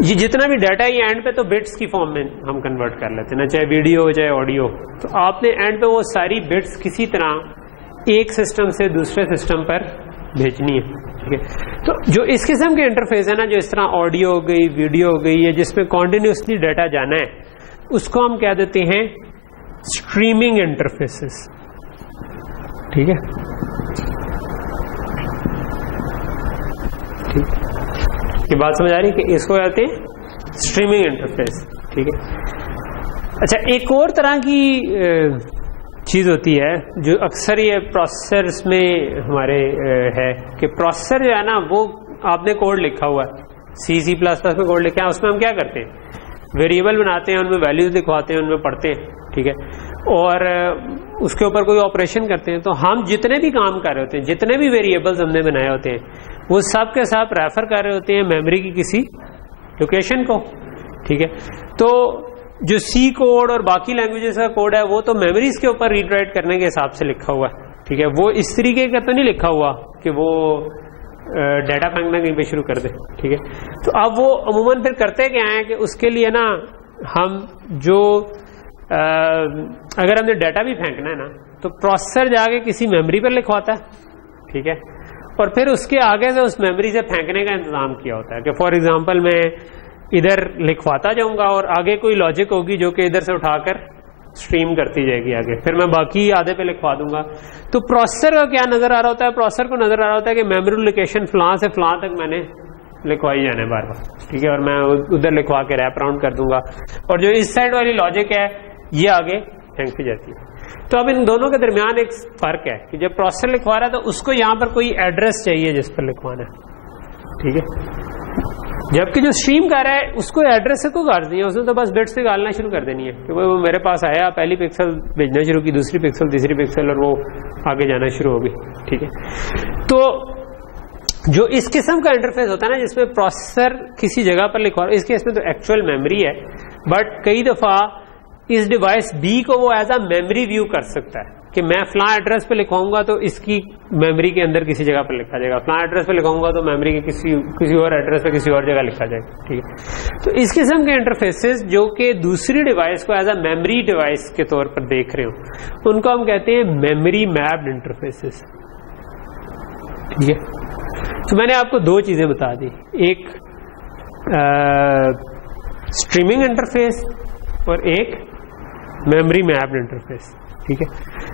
ये जितना भी डाटा ये एंड पे तो बिट्स की फॉर्म में हम कन्वर्ट कर लेते हैं ना, चाहे वीडियो हो चाहे ऑडियो। तो आपने एंड पे वो सारी बिट्स किसी तरह एक सिस्टम से दूसरे सिस्टम पर भेजनी है। ठीक है, तो जो इस किस्म के इंटरफेस है ना, जो इस तरह ऑडियो हो गई, वीडियो हो गई, है जिसमें कॉन्टिन्यूसली डाटा जाना है, उसको हम कह देते हैं स्ट्रीमिंग इंटरफेसेस। ठीक है, ठीक, ये बात समझ आ रही है कि इसको कहते हैं स्ट्रीमिंग इंटरफेस। ठीक है, अच्छा, एक और तरह की चीज होती है जो अक्सर ये प्रोसेसर्स में हमारे है कि प्रोसेसर जो है ना, वो आपने कोड लिखा हुआ है, C++ में कोड लिखा है, उसमें हम क्या करते हैं, वेरिएबल बनाते हैं, उनमें वैल्यूज लिखवाते हैं, उनमें पढ़ते हैं। ठीक है, और उसके ऊपर कोई ऑपरेशन करते हैं। तो हम जितने भी काम कर रहे होते हैं, जितने भी वेरिएबल्स हमने बनाए होते हैं, वो सब के सब रेफर कर रहे होते हैं मेमोरी की किसी लोकेशन को। ठीक है, तो जो C कोड और बाकी लैंग्वेजेस का कोड है वो तो मेमोरीज के ऊपर रीड राइट करने के हिसाब से लिखा हुआ है। ठीक है, वो इस तरीके का तो नहीं लिखा हुआ कि वो डाटा फेंकना कहीं पे शुरू कर दे। ठीक है, तो अब वो अमूमन फिर करते क्या है कि उसके लिए ना हम जो अगर हमने डाटा भी फेंकना है ना, तो प्रोसेसर जाके किसी मेमोरी पर लिखवाता है। ठीक है, और फिर उसके आगे से उस मेमोरी से फेंकने का इंतजाम किया होता है कि फॉर एग्जांपल मैं इधर लिखवाता जाऊंगा और आगे कोई लॉजिक होगी जो कि इधर से उठाकर स्ट्रीम करती जाएगी आगे, फिर मैं बाकी आधे पे लिखवा दूंगा। तो प्रोसेसर का क्या नजर आ रहा होता है, प्रोसेसर को नजर आ रहा होता है कि मेमोरी लोकेशन फलां से फलां तक मैंने लिखवाई जाना है बार बार। ठीक है, और मैं उधर लिखवा के रैप राउंड कर दूंगा, और जो इस साइड वाली लॉजिक है ये आगे फेंकती जाती है। तो अब इन दोनों के दरमियान एक फर्क है कि जब प्रोसेसर लिखवा रहा है तो उसको यहाँ पर कोई एड्रेस चाहिए जिस पर लिखवाना है। ठीक है, जबकि जो स्ट्रीम कर रहा है उसको एड्रेस से कोई गर्ज नहीं है, उसने तो बस बिट्स निकालना शुरू कर देनी है कि वो मेरे पास आया, पहली पिक्सल भेजना शुरू की, दूसरी पिक्सल, तीसरी पिक्सल, और वो आगे जाना शुरू होगी। ठीक है, तो जो इस किस्म का इंटरफेस होता है ना जिसमें प्रोसेसर किसी जगह पर लिखवा, इस केस में तो एक्चुअल मेमोरी है, बट कई दफा इस डिवाइस बी को वो एज अ मेमोरी व्यू कर सकता है कि मैं फलां एड्रेस पे लिखाऊंगा तो इसकी मेमोरी के अंदर किसी जगह पर लिखा जाएगा, फलां एड्रेस पे लिखाऊंगा तो मेमोरी के किसी और एड्रेस पे किसी और जगह लिखा जाएगा, ठीक है। तो इस किस्म के इंटरफेसेस जो कि दूसरी डिवाइस को एज अ मेमोरी डिवाइस के तौर पर देख रहे हो, उनको हम कहते हैं मेमोरी मैप्ड इंटरफेसेस, ठीक है। तो मैंने आपको दो चीजें बता दी, एक स्ट्रीमिंग इंटरफेस और एक मेमोरी मैप्ड इंटरफेस, ठीक है।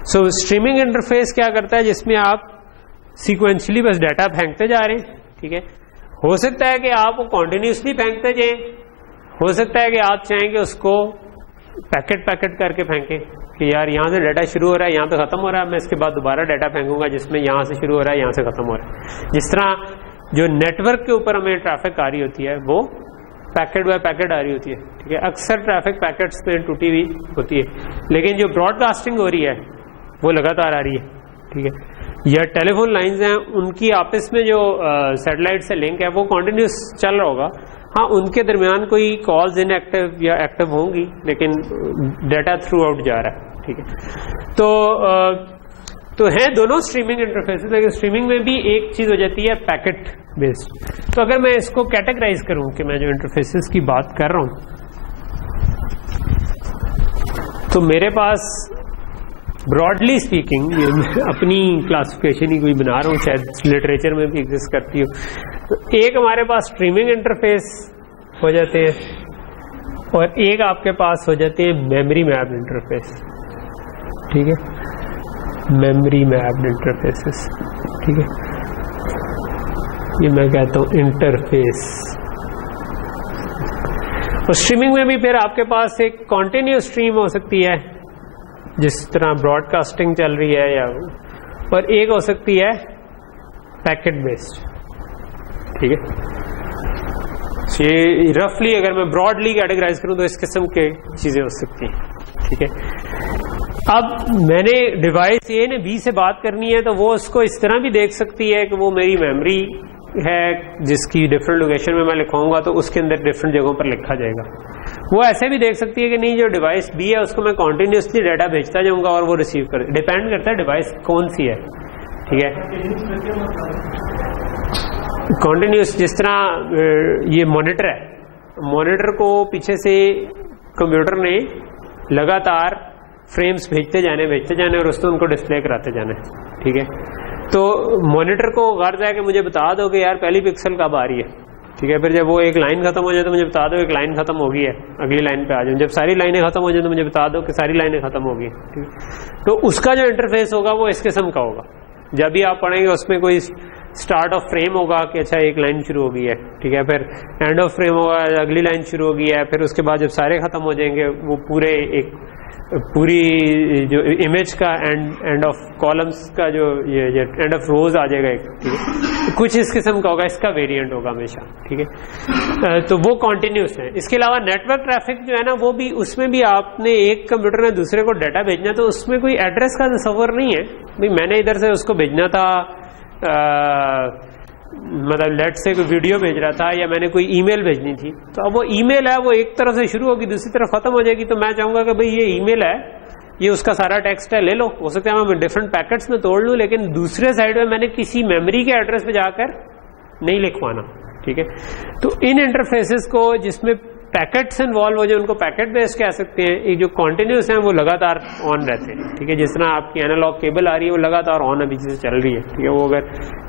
सो स्ट्रीमिंग इंटरफेस क्या करता है, जिसमें आप सीक्वेंशियली बस डाटा फेंकते जा रहे हैं, ठीक है। हो सकता है कि आप वो कॉन्टिन्यूसली फेंकते जाएं, हो सकता है कि आप चाहेंगे उसको पैकेट करके फेंकें कि यार यहां से डाटा शुरू हो रहा है, यहां पे खत्म हो रहा है, मैं इसके बाद दोबारा डाटा फेंकूंगा जिसमें यहां से शुरू हो रहा है, यहां से खत्म हो रहा है। जिस तरह जो नेटवर्क के ऊपर हमें ट्रैफिक आ रही होती है वो पैकेट बाय पैकेट आ रही होती है, ठीक है। अक्सर ट्रैफिक पैकेट्स पे टूटी हुई होती है, लेकिन जो ब्रॉडकास्टिंग हो रही है वो लगातार आ रही है, ठीक है। या टेलीफोन लाइंस हैं, उनकी आपस में जो सैटेलाइट से लिंक है वो कॉन्टिन्यूस चल रहा होगा। हाँ, उनके दरमियान कोई कॉल्स इनएक्टिव या एक्टिव होंगी, लेकिन डाटा थ्रू आउट जा रहा है, ठीक है। तो है दोनों स्ट्रीमिंग इंटरफेसेस, लेकिन स्ट्रीमिंग में भी एक चीज हो जाती है पैकेट बेस्ड। तो अगर मैं इसको कैटेगराइज करूं कि मैं जो इंटरफेसेस की बात कर रहा हूं, तो मेरे पास ब्रॉडली स्पीकिंग, अपनी क्लासिफिकेशन ही कोई बना रहा हूं, शायद लिटरेचर में भी एग्जिस्ट करती हो, तो एक हमारे पास स्ट्रीमिंग इंटरफेस हो जाते हैं और एक आपके पास हो जाते हैं मेमोरी मैप्ड इंटरफेस, ठीक है। मेमोरी मैप्ड इंटरफेसेस, ठीक है, ये मैं कहता हूं इंटरफेस। और स्ट्रीमिंग में भी फिर आपके पास एक कॉन्टिन्यूस स्ट्रीम हो सकती है जिस तरह ब्रॉडकास्टिंग चल रही है, या और एक हो सकती है पैकेट बेस्ड, ठीक है। ये रफली अगर मैं ब्रॉडली कैटेगराइज करूं तो इस किस्म के चीजें हो सकती हैं, ठीक है। अब मैंने डिवाइस ए ने बी से बात करनी है तो वो उसको इस तरह भी देख सकती है कि वो मेरी मेमोरी है जिसकी डिफरेंट लोकेशन में मैं लिखाऊंगा तो उसके अंदर डिफरेंट जगहों पर लिखा जाएगा। वो ऐसे भी देख सकती है कि नहीं, जो डिवाइस बी है उसको मैं कॉन्टिन्यूसली डाटा भेजता जाऊंगा और वो रिसीव कर, डिपेंड करता है डिवाइस कौन सी है, ठीक है। कॉन्टिन्यूस, जिस तरह ये मॉनिटर है, मॉनिटर को पीछे से कंप्यूटर ने लगातार फ्रेम्स भेजते जाने और उसको उनको डिस्प्ले कराते जाने, ठीक है। तो मॉनिटर को गर्ज है कि मुझे बता दो कि यार पहली पिक्सल कब आ रही है, ठीक है। फिर जब वो एक लाइन खत्म हो जाए तो मुझे बता दो एक लाइन खत्म हो गई है, अगली लाइन पे आ जाऊं। जब सारी लाइनें खत्म हो जाए तो मुझे बता दो कि सारी लाइनें खत्म हो गई, ठीक है। तो उसका जो इंटरफेस होगा वो इस किस्म का होगा। जब भी आप पढ़ेंगे उसमें कोई स्टार्ट ऑफ फ्रेम होगा कि अच्छा एक लाइन शुरू हो गई है, ठीक है। फिर एंड ऑफ फ्रेम होगा, अगली लाइन शुरू हो गई है। फिर उसके बाद जब सारे खत्म हो जाएंगे वो पूरी जो इमेज का एंड ऑफ कॉलम्स का जो ये एंड ऑफ रोज आ जाएगा, ठीक है। कुछ इस किस्म का होगा, इसका वेरिएंट होगा हमेशा, ठीक है। तो वो कॉन्टिन्यूस है। इसके अलावा नेटवर्क ट्रैफिक जो है ना, वो भी, उसमें भी आपने एक कंप्यूटर में दूसरे को डाटा भेजना, तो उसमें कोई एड्रेस का तस्वर नहीं है भाई मैंने इधर से उसको भेजना था, मतलब लेट से कोई वीडियो भेज रहा था या मैंने कोई ईमेल भेजनी थी, तो अब वो ईमेल है वो एक तरफ से शुरू होगी दूसरी तरफ खत्म हो जाएगी। तो मैं चाहूंगा कि भाई ये ईमेल है, ये उसका सारा टेक्स्ट है, ले लो। हो सकता है मैं डिफरेंट पैकेट्स में तोड़ लूं, लेकिन दूसरे साइड में मैंने किसी मेमोरी के एड्रेस पे जाकर नहीं लिखवाना, ठीक है। तो इन इंटरफेसेस को जिसमें पैकेट्स इन्वॉल्व हो जाए उनको पैकेट बेस्ड कह सकते हैं। ये जो कॉन्टिन्यूस है वो लगातार ऑन रहते हैं, ठीक है। जिस तरह आपकी एनालॉग केबल आ रही है वो लगातार ऑन अभी से चल रही है, ठीक है। वो अगर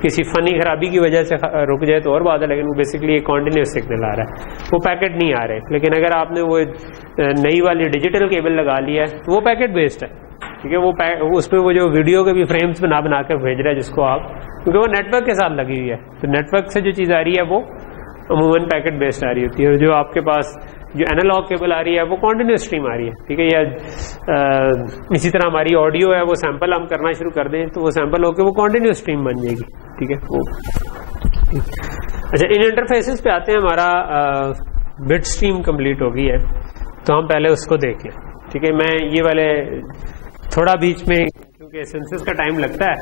किसी फनी खराबी की वजह से रुक जाए तो और बात है, लेकिन वो बेसिकली एक कॉन्टिन्यूस सिग्नल आ रहा है, वो पैकेट नहीं आ रहे। लेकिन अगर आपने वो नई वाली डिजिटल केबल लगा लिया है तो वो पैकेट बेस्ड है, ठीक है। वो उसमें वो जो वीडियो के भी फ्रेम्स बना कर भेज रहा है जिसको आप, क्योंकि वो नेटवर्क के साथ लगी हुई है, तो नेटवर्क से जो चीज़ आ रही है वो अमूमन पैकेट बेस्ड आ रही होती है। जो आपके पास जो एनालॉग केबल आ रही है वो कॉन्टिन्यूस स्ट्रीम आ रही है, ठीक है। या इसी तरह हमारी ऑडियो है वो सैंपल हम करना शुरू कर दें तो वो सैंपल होकर वो कॉन्टिन्यूस स्ट्रीम बन जाएगी, ठीक है। वो अच्छा, इन इंटरफेसेस पे आते हैं। हमारा बिट स्ट्रीम कंप्लीट हो गई है, तो हम पहले उसको देख लें, ठीक है। मैं ये वाले थोड़ा बीच में, क्योंकि सेंसस का टाइम लगता है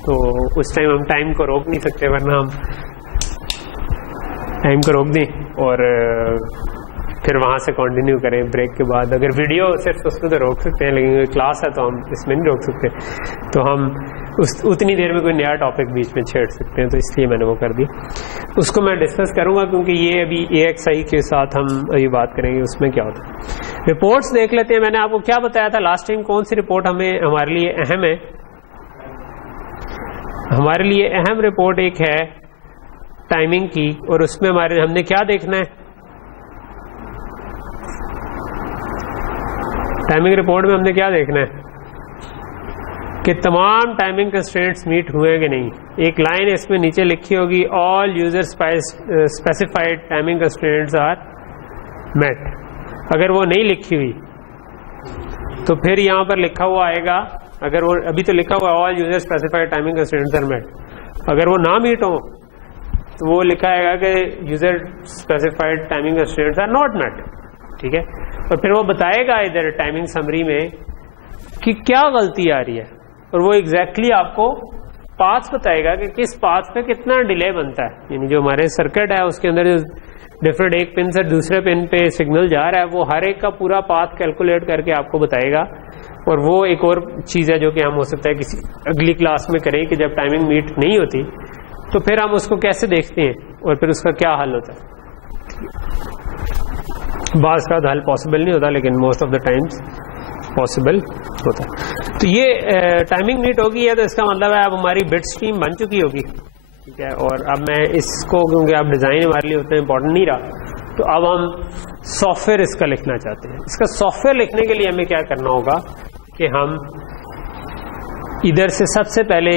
तो उस टाइम हम टाइम को रोक नहीं सकते, वरना हम टाइम को रोक दें और फिर वहाँ से कंटिन्यू करें ब्रेक के बाद। अगर वीडियो सिर्फ उसको तो रोक सकते हैं, लेकिन क्लास है तो हम इसमें नहीं रोक सकते, तो हम उतनी देर में कोई नया टॉपिक बीच में छेड़ सकते हैं, तो इसलिए मैंने वो कर दिया। उसको मैं डिस्कस करूंगा क्योंकि ये अभी AXI के साथ हम अभी बात करेंगे उसमें क्या होता है। रिपोर्ट्स देख लेते हैं। मैंने आपको क्या बताया था लास्ट टाइम, कौन सी रिपोर्ट हमारे लिए अहम है? हमारे लिए अहम रिपोर्ट एक है टाइमिंग की, और उसमें हमने क्या देखना है? टाइमिंग रिपोर्ट में हमने क्या देखना है कि तमाम टाइमिंग कंस्ट्रेंट्स मीट हुए कि नहीं। एक लाइन इसमें नीचे लिखी होगी, all user specified timing constraints are met. अगर वो नहीं लिखी हुई तो फिर यहां पर लिखा हुआ आएगा, अगर वो अभी तो लिखा हुआ all user specified timing constraints are met, अगर वो ना मीट हो तो वो लिखा आएगा कि user specified timing constraints are not met. ठीक है, और फिर वो बताएगा इधर टाइमिंग समरी में कि क्या गलती आ रही है, और वो एग्जैक्टली आपको पाथ बताएगा कि किस पाथ पे कितना डिले बनता है। यानी जो हमारे सर्किट है उसके अंदर जो डिफरेंट एक पिन से दूसरे पिन पे सिग्नल जा रहा है, वो हर एक का पूरा पाथ कैलकुलेट करके आपको बताएगा। और वो एक और चीज है जो कि हम हो सकता है किसी अगली क्लास में करें कि जब टाइमिंग मीट नहीं होती तो फिर हम उसको कैसे देखते हैं और फिर उसका क्या हल होता है। बास का हल पॉसिबल नहीं होता, लेकिन most of the times possible होता है। तो ये टाइमिंग मीट होगी है, तो इसका मतलब है अब हमारी बिट स्ट्रीम बन चुकी होगी। ठीक है, और अब मैं इसको, क्योंकि अब डिजाइन हमारे लिए उतना इंपॉर्टेंट नहीं रहा, तो अब हम सॉफ्टवेयर इसका लिखना चाहते हैं। इसका सॉफ्टवेयर लिखने के लिए हमें क्या करना होगा कि हम इधर से सबसे पहले,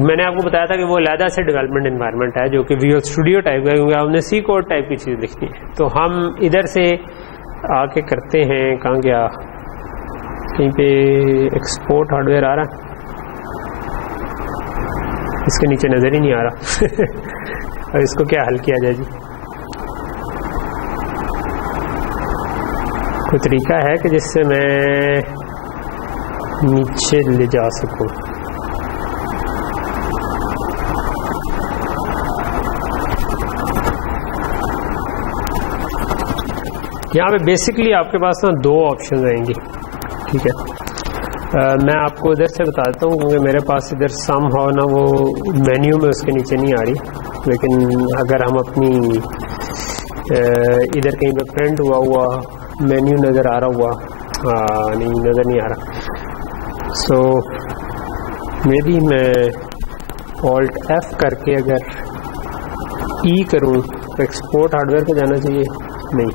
मैंने आपको बताया था कि वो अलहदा से डेवलपमेंट एनवायरनमेंट है जो कि विजुअल स्टूडियो टाइप का, क्योंकि हमने सी कोड टाइप की चीज लिखनी है। तो हम इधर से आके करते हैं, कहाँ गया, कहीं पे एक्सपोर्ट हार्डवेयर आ रहा है, इसके नीचे नजर ही नहीं आ रहा। और इसको क्या हल किया जाए जी? कोई तरीका है कि जिससे मैं नीचे ले जा सकूं? यहाँ पे बेसिकली आपके पास ना दो ऑप्शन आएंगी। ठीक है, मैं आपको इधर से बता देता हूँ क्योंकि मेरे पास इधर सम हो ना वो मेन्यू में उसके नीचे नहीं आ रही, लेकिन अगर हम अपनी इधर कहीं पे प्रिंट हुआ मेन्यू नज़र आ रहा हुआ, नहीं नज़र नहीं आ रहा, सो मे बी मैं Alt F करके अगर E करूँ तो एक्सपोर्ट हार्डवेयर पे जाना चाहिए, नहीं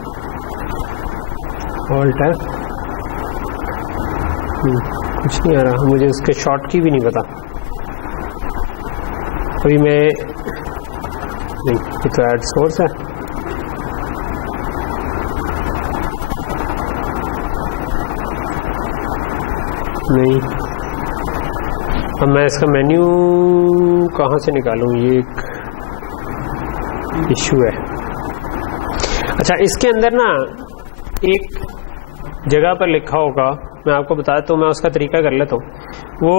Alt F कुछ नहीं आ रहा, मुझे उसके शॉर्ट की भी नहीं पता। अभी मैं नहीं, ये तो ऐड सोर्स है, नहीं। अब मैं इसका मेन्यू कहाँ से निकालूं, ये एक इशू है। अच्छा, इसके अंदर ना एक जगह पर लिखा होगा, मैं आपको बता देता हूँ, मैं उसका तरीका कर लेता हूँ। वो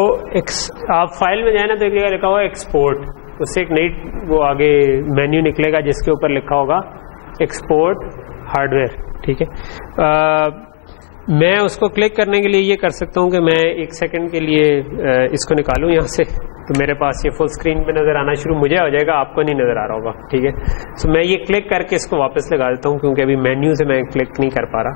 आप फाइल में जाए ना तो एक जगह लिखा हुआ एक्सपोर्ट, उससे एक नई वो आगे मेन्यू निकलेगा जिसके ऊपर लिखा होगा एक्सपोर्ट हार्डवेयर। ठीक है, मैं उसको क्लिक करने के लिए ये कर सकता हूँ कि मैं एक सेकंड के लिए इसको निकालूं यहाँ से, तो मेरे पास ये फुल स्क्रीन पे नज़र आना शुरू मुझे हो जाएगा, आपको नहीं नज़र आ रहा होगा। ठीक है, तो मैं ये क्लिक करके इसको वापस लगा देता हूँ क्योंकि अभी मेन्यू से मैं क्लिक नहीं कर पा रहा।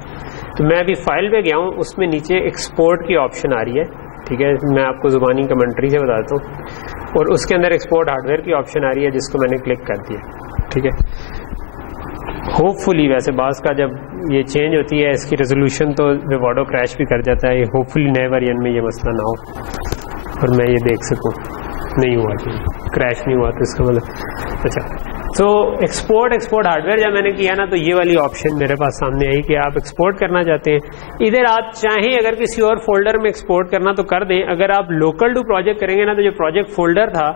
तो मैं अभी फाइल पे गया हूँ, उसमें नीचे एक्सपोर्ट की ऑप्शन आ रही है। ठीक है, मैं आपको ज़ुबानी कमेंट्री से बता देता हूँ, और उसके अंदर एक्सपोर्ट हार्डवेयर की ऑप्शन आ रही है जिसको मैंने क्लिक कर दिया। ठीक है, होपफुली, वैसे बास का जब ये चेंज होती है इसकी रेजोल्यूशन तो विवाडो क्रैश भी कर जाता है, होपफुली नए वेरिएंट में ये मसला ना हो और मैं ये देख सकूं। नहीं हुआ जी, क्रैश नहीं हुआ, तो इसका मतलब अच्छा। तो एक्सपोर्ट हार्डवेयर जब मैंने किया ना तो ये वाली ऑप्शन मेरे पास सामने आई कि आप एक्सपोर्ट करना चाहते हैं। इधर आप चाहें अगर किसी और फोल्डर में एक्सपोर्ट करना तो कर दें, अगर आप लोकल टू प्रोजेक्ट करेंगे ना तो जो प्रोजेक्ट फोल्डर था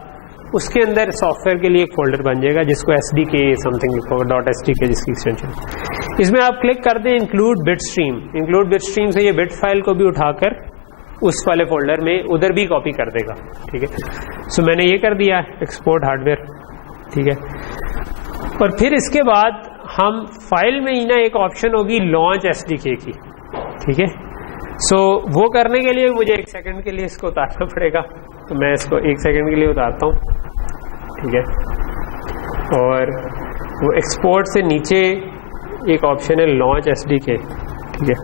उसके अंदर सॉफ्टवेयर के लिए एक फोल्डर बन जाएगा जिसको SDK समथिंग लिखा .SDK जिसकी एक्सटेंशन। इसमें आप क्लिक कर दें include bit stream. Include bit stream से ये बिट फाइल को भी उठाकर उस वाले फोल्डर में उधर भी कॉपी कर देगा। ठीक है, सो मैंने ये कर दिया एक्सपोर्ट हार्डवेयर। ठीक है, और फिर इसके बाद हम फाइल में ही ना एक ऑप्शन होगी लॉन्च एसडीके की, ठीक है। सो वो करने के लिए मुझे 1 सेकंड के लिए इसको उतारना पड़ेगा, तो मैं इसको 1 सेकंड के लिए उतारता हूँ, ठीक है। और वो एक्सपोर्ट से नीचे एक ऑप्शन है लॉन्च एसडीके, ठीक है,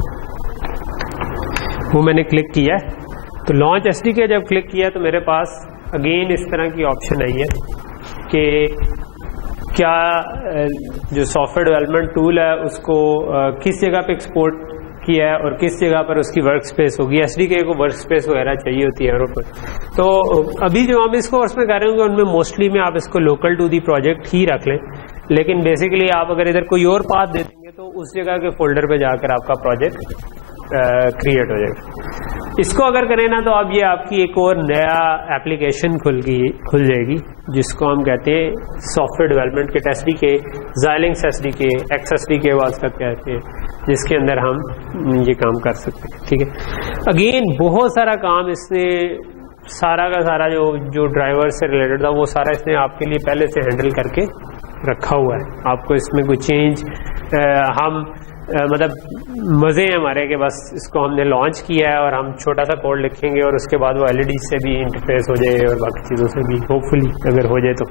वो मैंने क्लिक किया है। तो लॉन्च एसडीके जब क्लिक किया तो मेरे पास अगेन इस तरह की ऑप्शन आई है कि क्या जो सॉफ्टवेयर डेवलपमेंट टूल है उसको किस जगह पे एक्सपोर्ट किया है और किस जगह पर उसकी वर्क स्पेस होगी। एसडीके को वर्क स्पेस वगैरह चाहिए होती है पर। तो अभी जो हम इस कोर्स में कर रहे होंगे उनमें मोस्टली में आप इसको लोकल टू दी प्रोजेक्ट ही रख लें, लेकिन बेसिकली आप अगर इधर कोई और पाथ दे देंगे तो उस जगह के फोल्डर पे जाकर आपका प्रोजेक्ट क्रिएट हो जाएगा। इसको अगर करें ना तो अब ये आपकी एक और नया एप्लीकेशन खुल जाएगी जिसको हम कहते हैं software development kit SDK, Xilinx SDK, XSDK was तक कहते हैं, जिसके अंदर हम ये काम कर सकते हैं, ठीक है। अगेन बहुत सारा काम इसने सारा का सारा जो ड्राइवर से रिलेटेड था वो सारा इसने आपके लिए पहले से हैंडल करके रखा हुआ है। आपको इसमें कोई चेंज हम मतलब मज़े हैं हमारे कि बस इसको हमने लॉन्च किया है और हम छोटा सा कोड लिखेंगे और उसके बाद वो एलईडी से भी इंटरफेस हो जाए और बाकी चीज़ों से भी होपफुली अगर हो जाए तो।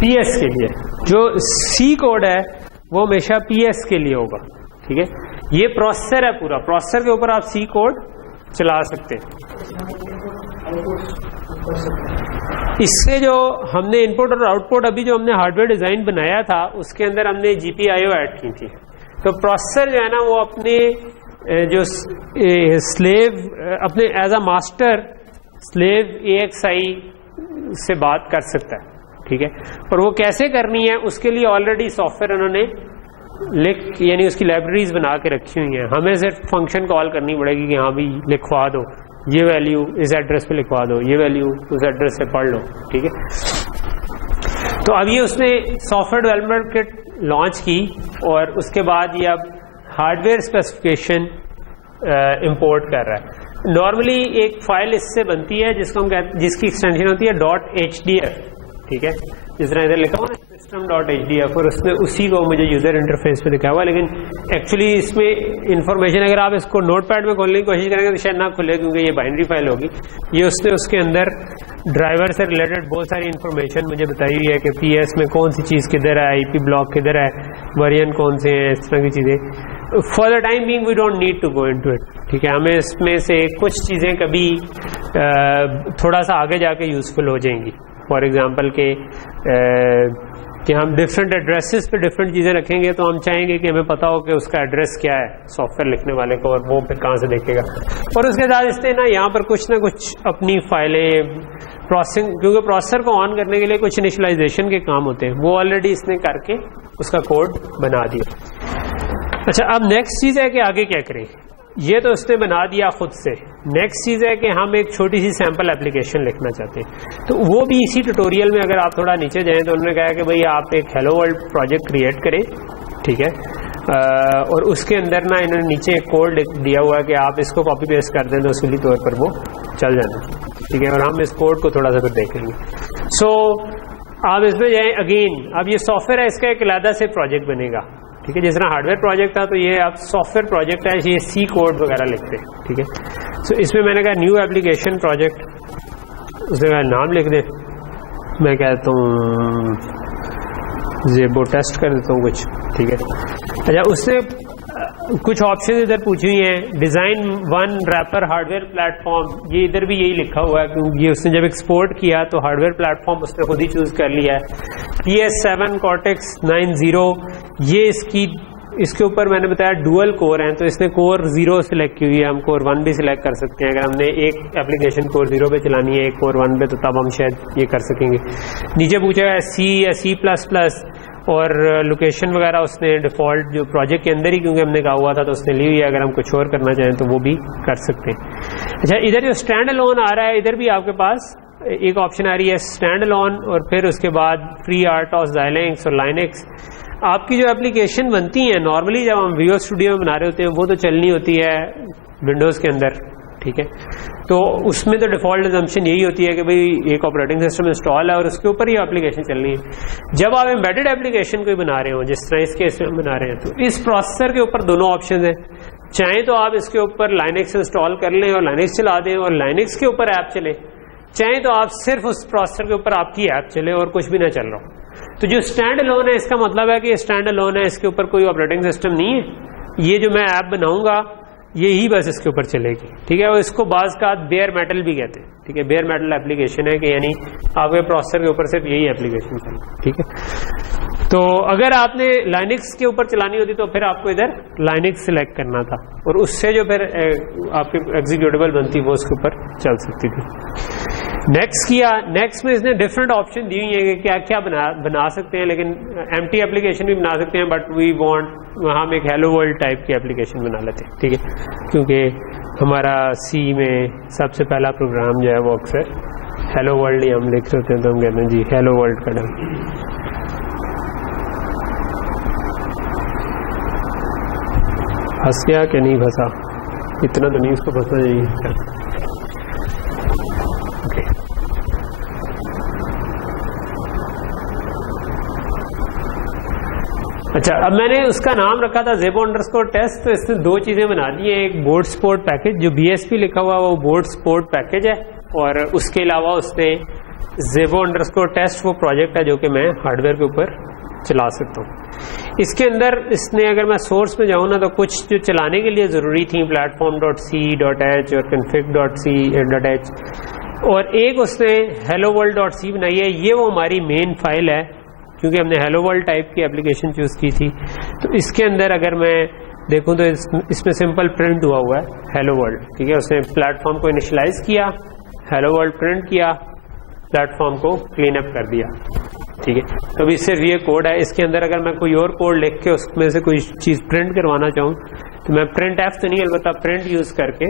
पीएस के लिए जो सी कोड है वो हमेशा पीएस के लिए होगा, ठीक है। ये प्रोसेसर है, पूरा प्रोसेसर के ऊपर आप सी कोड चला सकते हैं। इससे जो हमने इनपुट और आउटपुट अभी जो हमने हार्डवेयर डिजाइन बनाया था उसके अंदर हमने जीपीआईओ ऐड की थी। तो प्रोसेसर जो है ना वो अपने जो स्लेव अपने as a master slave AXI से बात कर सकता है, ठीक है। और वो कैसे करनी है उसके लिए ऑलरेडी सॉफ्टवेयर उन्होंने यानी उसकी लाइब्रेरीज बना के रखी हुई हैं। हमें सिर्फ फंक्शन कॉल करनी पड़ेगी कि हाँ भी लिखवा दो ये वैल्यू इस एड्रेस पे लिखवा दो, ये वैल्यू उस एड्रेस से पढ़ लो, ठीक है। तो अब ये उसने सॉफ्टवेयर डेवलपमेंट किट लॉन्च की और उसके बाद ये अब हार्डवेयर स्पेसिफिकेशन इंपोर्ट कर रहा है। नॉर्मली एक फाइल इससे बनती है जिसको हम कहते जिसकी एक्सटेंशन होती है .hdf, ठीक है, जिस तरह इधर लिखा हुआ है system.hdf और उसमें उसी को मुझे यूजर इंटरफेस पे लिखा हुआ है, लेकिन एक्चुअली इसमें इंफॉर्मेशन अगर आप इसको नोटपैड में खोलने की कोशिश करेंगे तो शायद ना खुले क्योंकि ये बाइनरी फाइल होगी। ये उसने उसके अंदर ड्राइवर से रिलेटेड बहुत सारी इंफॉर्मेशन मुझे बताई हुई है कि पीएस में कौन सी चीज़ किधर है, आईपी ब्लॉक किधर है, वेरिएंट कौन से हैं, इस तरह की चीज़ें। For the time being we don't need to go into it, ठीक है। हमें इसमें से कुछ चीज़ें कभी थोड़ा सा आगे जाके यूजफुल हो जाएंगी। फॉर एग्जांपल कि हम डिफरेंट एड्रेसेस पे डिफरेंट चीज़ें रखेंगे तो हम चाहेंगे कि हमें पता हो कि उसका एड्रेस क्या है सॉफ्टवेयर लिखने वाले को और वो फिर कहाँ से देखेगा। और उसके साथ इसने ना यहाँ पर कुछ ना कुछ अपनी फाइलें प्रोसेसिंग, क्योंकि प्रोसेसर को ऑन करने के लिए कुछ इनिशियलाइजेशन के काम होते हैं, वो ऑलरेडी इसने करके उसका कोड बना दिया। अच्छा, अब नेक्स्ट चीज़ है कि आगे क्या करें। ये तो उसने बना दिया खुद से। नेक्स्ट चीज़ है कि हम एक छोटी सी सैम्पल एप्लीकेशन लिखना चाहते हैं, तो वो भी इसी ट्यूटोरियल में अगर आप थोड़ा नीचे जाएं तो उन्होंने कहा कि भाई आप एक हेलो वर्ल्ड प्रोजेक्ट क्रिएट करें, ठीक है। और उसके अंदर ना इन्होंने नीचे एक कोड दिया हुआ है कि आप इसको कॉपी पेस्ट कर दें तो असली तौर पर वो चल जाना, ठीक है। और हम इस कोड को थोड़ा सा फिर देखेंगे। सो आप इसमें जाएँ अगेन, अब ये सॉफ्टवेयर है, इसका एक अलग से प्रोजेक्ट बनेगा, ठीक है। जिस तरह हार्डवेयर प्रोजेक्ट था तो ये आप सॉफ्टवेयर प्रोजेक्ट है, ये सी कोड वगैरह लिखते हैं, ठीक है। सो इसमें मैंने कहा न्यू एप्लीकेशन प्रोजेक्ट, उसका नाम लिख दे, मैं कहता हूँ ज़ेबो टेस्ट कर देता हूँ कुछ, ठीक है। अच्छा, उससे कुछ ऑप्शन इधर पूछी हुई हैं, design one wrapper hardware platform, ये इधर भी यही लिखा हुआ है क्योंकि ये उसने जब एक्सपोर्ट किया तो हार्डवेयर प्लेटफॉर्म उसने खुद ही चूज़ कर लिया है। PS7 Cortex 9.0, ये इसके ऊपर मैंने बताया डुअल कोर हैं, तो इसने कोर 0 सिलेक्ट की हुई है, हम कोर 1 भी सिलेक्ट कर सकते हैं। अगर हमने एक एप्लीकेशन कोर 0 पे चलानी है, एक कोर 1 पे, तो तब हम शायद ये कर सकेंगे। नीचे पूछा है C या C++, और लोकेशन वगैरह उसने डिफ़ॉल्ट जो प्रोजेक्ट के अंदर ही क्योंकि हमने कहा हुआ था तो उसने ली हुई है, अगर हम कुछ और करना चाहें तो वो भी कर सकते हैं। अच्छा, इधर जो स्टैंड अलोन आ रहा है, इधर भी आपके पास एक ऑप्शन आ रही है स्टैंड अलोन, और फिर उसके बाद फ्री आर्टॉस, Xilinx और Linux। आपकी जो एप्लीकेशन बनती हैं नॉर्मली जब हम विजुअल स्टूडियो में बना रहे होते हैं वो तो चलनी होती है विंडोज़ के अंदर, ठीक है। तो उसमें तो डिफॉल्ट एजम्पशन यही होती है कि भाई एक ऑपरेटिंग सिस्टम इंस्टॉल है और उसके ऊपर ही एप्लीकेशन चलनी है। जब आप एम्बेडेड एप्लीकेशन कोई बना रहे हो, जिस तरह इस केस में बना रहे हैं, तो इस प्रोसेसर के ऊपर दोनों ऑप्शन है। चाहे तो आप इसके ऊपर लाइनक्स इंस्टॉल कर लें और लाइनक्स चला दें और लाइनक्स के ऊपर ऐप चले, चाहे तो आप सिर्फ उस प्रोसेसर के ऊपर आपकी ऐप चले और कुछ भी ना चल रहा हो। तो जो स्टैंड अलोन है, इसका मतलब है कि ये स्टैंड अलोन है, इसके ऊपर कोई ऑपरेटिंग सिस्टम नहीं है। ये जो मैं ऐप बनाऊंगा यही बस इसके ऊपर चलेगी, ठीक है। और इसको बाज का बेयर मेटल भी कहते हैं, ठीक है। बेयर मेटल एप्लीकेशन है कि यानी आपके प्रोसेसर के ऊपर सिर्फ यही एप्लीकेशन चले, ठीक है। तो अगर आपने लाइनक्स के ऊपर चलानी होती तो फिर आपको इधर लाइनक्स सिलेक्ट करना था और उससे जो फिर आपकी एग्जीक्यूटेबल बनती वो उसके ऊपर चल सकती थी। नेक्स्ट किया, नेक्स्ट में इसने डिफरेंट ऑप्शन दी हुई है कि क्या क्या बना सकते हैं, लेकिन एम्प्टी एप्लीकेशन भी बना सकते हैं, बट वी वांट हम एक हेलो वर्ल्ड टाइप की एप्लीकेशन बना लेते हैं, ठीक है। क्योंकि हमारा सी में सबसे पहला प्रोग्राम जो है वो अक्सर हेलो वर्ल्ड ही हम लिख रहे होते हैं, तो हम कहते हैं जी हेलो वर्ल्ड का डन। फंस गया कि नहीं फंसा, इतना तो नहीं उसको फंसना चाहिए। अच्छा, अब मैंने उसका नाम रखा था Zebo_test। तो इसने दो चीजें बना दी है। एक बोर्ड सपोर्ट पैकेज, जो BSP लिखा हुआ वो बोर्ड सपोर्ट पैकेज है, और उसके अलावा उसने Zebo_test वो प्रोजेक्ट है जो कि मैं हार्डवेयर के ऊपर चला सकता हूँ। इसके अंदर इसने, अगर मैं सोर्स में जाऊँ ना, तो कुछ जो चलाने के लिए ज़रूरी थी, platform.c.h और config.c.h, और एक उसने helloworld.c बनाई है। ये वो हमारी मेन फाइल है, क्योंकि हमने हेलो वर्ल्ड टाइप की एप्लीकेशन चूज़ की थी। तो इसके अंदर अगर मैं देखूँ तो इसमें सिंपल प्रिंट हुआ है हेलो वर्ल्ड, ठीक है। उसने प्लेटफॉर्म को इनिशियलाइज किया, हेलो वर्ल्ड प्रिंट किया, प्लेटफॉर्म को क्लीन अप कर दिया, ठीक है। तो अभी सिर्फ ये कोड है। इसके अंदर अगर मैं कोई और कोड लिख के उसमें से कोई चीज़ प्रिंट करवाना चाहूँ तो मैं प्रिंट एफ तो नहीं, अलबत्ता प्रिंट यूज़ करके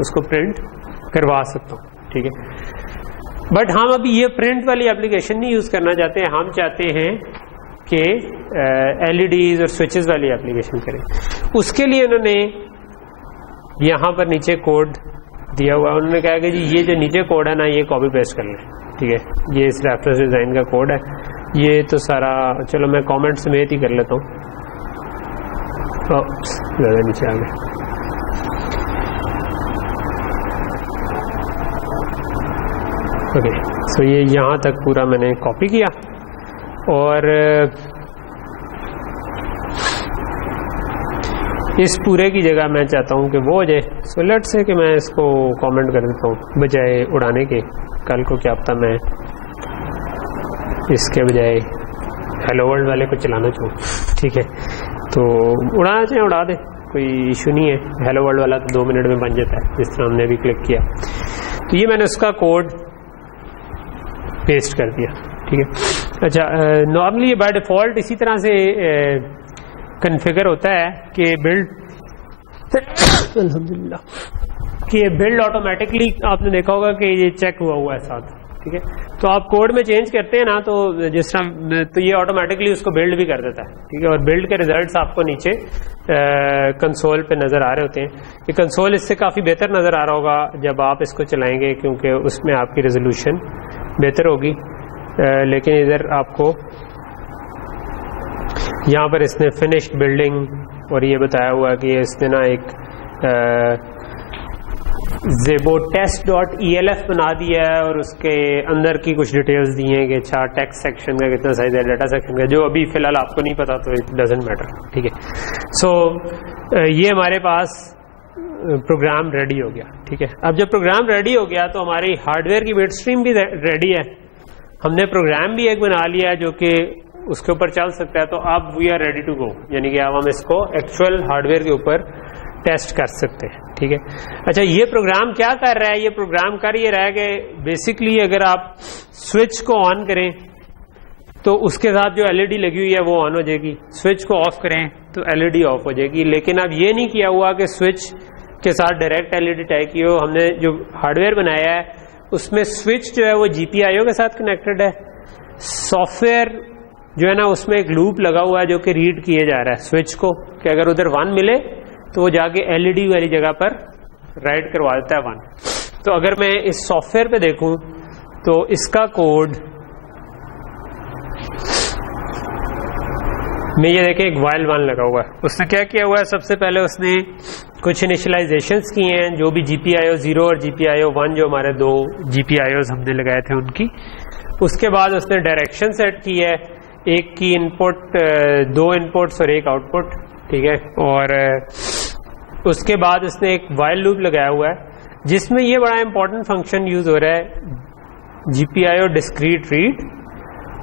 उसको प्रिंट करवा सकता हूँ, ठीक है। बट हम अभी ये प्रिंट वाली एप्लीकेशन नहीं यूज़ करना चाहते हैं, हम चाहते हैं कि LEDs और स्विचेस वाली एप्लीकेशन करें। उसके लिए उन्होंने यहाँ पर नीचे कोड दिया हुआ है। उन्होंने कहा कि जी ये जो नीचे कोड है ना, ये कॉपी पेस्ट कर लें, ठीक है। ये इस रेफरेंस डिज़ाइन का कोड है। ये तो सारा, चलो मैं कमेंट समेत ही कर लेता हूँ। ज़्यादा नीचे आ गए। ओके, सो ये यहाँ तक पूरा मैंने कॉपी किया, और इस पूरे की जगह मैं चाहता हूँ कि वो हो जाए। सो लेट्स से कि मैं इसको कमेंट कर देता हूँ, बजाय उड़ाने के। कल को क्या पता मैं इसके बजाय हेलो वर्ल्ड वाले को चलाना चाहूँ, ठीक है। तो उड़ाना चाहे उड़ा दे, कोई इशू नहीं है। हेलो वर्ल्ड वाला तो 2 मिनट में बन जाता है, जिस तरह हमने अभी क्लिक किया। तो ये मैंने उसका कोड पेस्ट कर दिया, ठीक है। अच्छा, नॉर्मली ये बाय डिफ़ॉल्ट इसी तरह से कन्फिगर होता है कि बिल्ड अल्हम्दुलिल्लाह कि बिल्ड ऑटोमेटिकली, आपने देखा होगा कि ये चेक हुआ है साथ, ठीक है। तो आप कोड में चेंज करते हैं ना, तो जिस तरह, तो ये ऑटोमेटिकली उसको बिल्ड भी कर देता है, ठीक है। और बिल्ड के रिजल्ट्स आपको नीचे कंसोल पे नज़र आ रहे होते हैं। ये कंसोल इससे काफ़ी बेहतर नज़र आ रहा होगा जब आप इसको चलाएंगे, क्योंकि उसमें आपकी रेजोल्यूशन बेहतर होगी। लेकिन इधर आपको यहाँ पर इसने फिनिश्ड बिल्डिंग और ये बताया हुआ है कि इसने ना एक Zebo_test.elf बना दिया है, और उसके अंदर की कुछ डिटेल्स दी हैं कि अच्छा टेक्स्ट सेक्शन का कितना साइज है, डाटा सेक्शन का, जो अभी फिलहाल आपको नहीं पता, तो इट डजंट मैटर, ठीक है। सो ये हमारे पास प्रोग्राम रेडी हो गया, ठीक है। अब जब प्रोग्राम रेडी हो गया तो हमारी हार्डवेयर की बिट स्ट्रीम भी रेडी है। हमने प्रोग्राम भी एक बना लिया है जो कि उसके ऊपर चल सकता है। तो अब we are ready to go, यानी कि अब हम इसको एक्चुअल हार्डवेयर के ऊपर टेस्ट कर सकते हैं, ठीक है। अच्छा, ये प्रोग्राम क्या कर रहा है? ये प्रोग्राम कर ये रहा है कि बेसिकली अगर आप स्विच को ऑन करें तो उसके साथ जो LED लगी हुई है वो ऑन हो जाएगी, स्विच को ऑफ करें तो LED ऑफ हो जाएगी। लेकिन अब ये नहीं किया हुआ कि स्विच के साथ डायरेक्ट LED टाइप की हो। हमने जो हार्डवेयर बनाया है उसमें स्विच जो है वो GPIO के साथ कनेक्टेड है। सॉफ्टवेयर जो है ना उसमें एक लूप लगा हुआ है जो कि रीड किए जा रहा है स्विच को, कि अगर उधर 1 मिले तो वो जाके LED वाली जगह पर राइट करवा देता है 1। तो अगर मैं इस सॉफ्टवेयर पे देखूं तो इसका कोड में ये देखें एक while 1 लगा हुआ है। उसने क्या किया हुआ है, सबसे पहले उसने कुछ इनिशियलाइजेशंस किए हैं, जो भी GPIO 0 और GPIO 1 जो हमारे दो GPIOs हमने लगाए थे उनकी। उसके बाद उसने डायरेक्शन सेट की है, एक की इनपुट, 2 इनपुट्स और एक आउटपुट, ठीक है। और उसके बाद उसने एक while लूप लगाया हुआ है जिसमें ये बड़ा इंपॉर्टेंट फंक्शन यूज हो रहा है, GPIO डिस्क्रीट रीड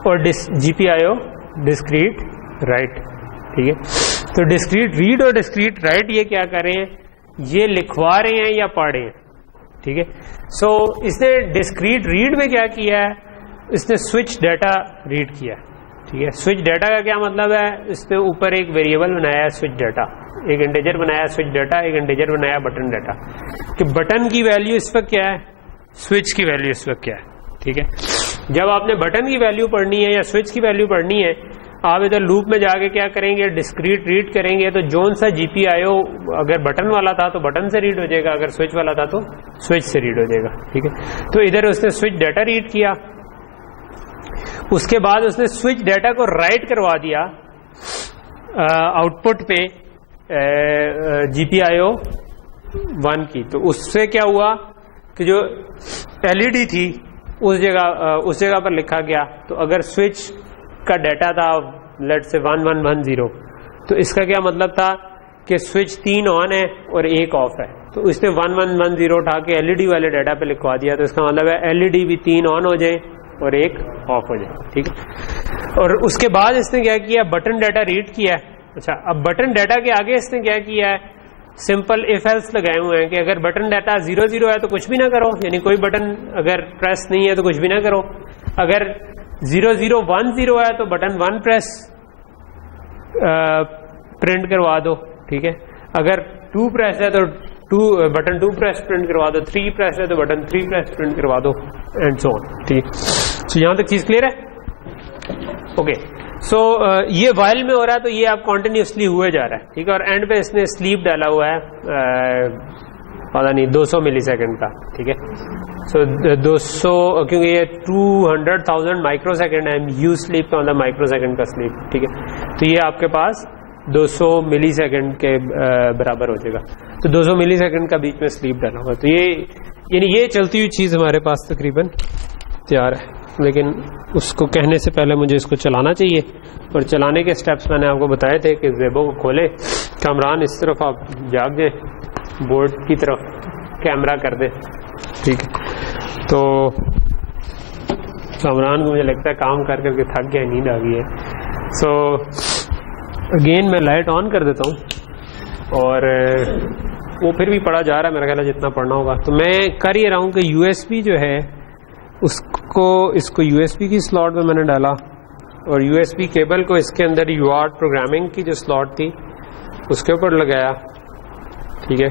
और GPIO डिस्क्रीट राइट, ठीक है। तो डिस्क्रीट रीड और डिस्क्रीट राइट ये क्या कर रहे हैं, ये लिखवा रहे हैं या पढ़ रहे हैं, ठीक है। सो इसने डिस्क्रीट रीड में क्या किया है, इसने स्विच डाटा रीड किया, ठीक है। स्विच डाटा का क्या मतलब है, इसने ऊपर एक वेरिएबल बनाया है स्विच डाटा, एक इंटीजर बनाया स्विच डाटा, एक इंटीजर बनाया बटन डाटा, कि बटन की वैल्यू इस वक्त क्या है, स्विच की वैल्यू इस वक्त क्या है, ठीक है। जब आपने बटन की वैल्यू पढ़नी है या स्विच की वैल्यू पढ़नी है, आप इधर लूप में जाके क्या करेंगे, डिस्क्रीट रीड करेंगे। तो जोन सा GPIO अगर बटन वाला था तो बटन से रीड हो जाएगा, अगर स्विच वाला था तो स्विच से रीड हो जाएगा, ठीक है। तो इधर उसने स्विच डाटा रीड किया, उसके बाद उसने स्विच डाटा को राइट करवा दिया आउटपुट पे GPIO 1 की। तो उससे क्या हुआ कि जो LED थी उस जगह पर लिखा गया। तो अगर स्विच का डाटा था लेट से 1110, तो इसका क्या मतलब था कि स्विच 3 ऑन है और 1 ऑफ है। तो इसने 1110 उठा के LED वाले डाटा पे लिखवा दिया। तो इसका मतलब है LED भी 3 ऑन हो जाए और 1 ऑफ हो जाए, ठीक है। और उसके बाद इसने क्या किया, बटन डाटा रीड किया। अच्छा, अब बटन डाटा के आगे इसने क्या किया है, सिंपल इफ एल्स लगाए हुए हैं कि अगर बटन डाटा 00 है तो कुछ भी ना करो, यानी कोई बटन अगर प्रेस नहीं है तो कुछ भी ना करो। अगर 0010 है तो बटन 1 प्रेस प्रिंट करवा दो, ठीक है। अगर 2 प्रेस है तो बटन 2 प्रेस प्रिंट करवा दो, 3 प्रेस है तो बटन 3 प्रेस प्रिंट करवा दो, एंड सो ऑन, ठीक है। सो यहां तक चीज क्लियर है, ओके। सो ये वाइल में हो रहा है तो ये आप कॉन्टिन्यूसली हुए जा रहा है, ठीक है। और एंड पे इसने स्लीप डाला हुआ है, पता नहीं 200 मिलीसेकंड का, ठीक है। सो 200, क्योंकि ये 200,000 माइक्रोसेकंड है, यू स्लीप का मतलब माइक्रोसेकंड का स्लीप, ठीक है। तो ये आपके पास 200 मिलीसेकंड के बराबर हो जाएगा। तो 200 मिलीसेकंड का बीच में स्लीप डाला होगा। तो ये यानी ये चलती हुई चीज हमारे पास तकरीबन तैयार है, लेकिन उसको कहने से पहले मुझे इसको चलाना चाहिए। और चलाने के स्टेप्स मैंने आपको बताए थे कि ज़ेबो को खोले, कामरान इस तरफ आप जाग जाए, बोर्ड की तरफ कैमरा कर दे, ठीक है। तो कामरान को मुझे लगता है काम कर करके थक गया, नींद आ गई है। सो अगेन मैं लाइट ऑन कर देता हूँ और वो फिर भी पढ़ा जा रहा है मेरा ख्याल है जितना पढ़ना होगा। तो मैं कर ये रहा हूँ कि USB जो है इसको USB की स्लॉट में मैंने डाला और USB केबल को इसके अंदर UART प्रोग्रामिंग की जो स्लॉट थी उसके ऊपर लगाया, ठीक है।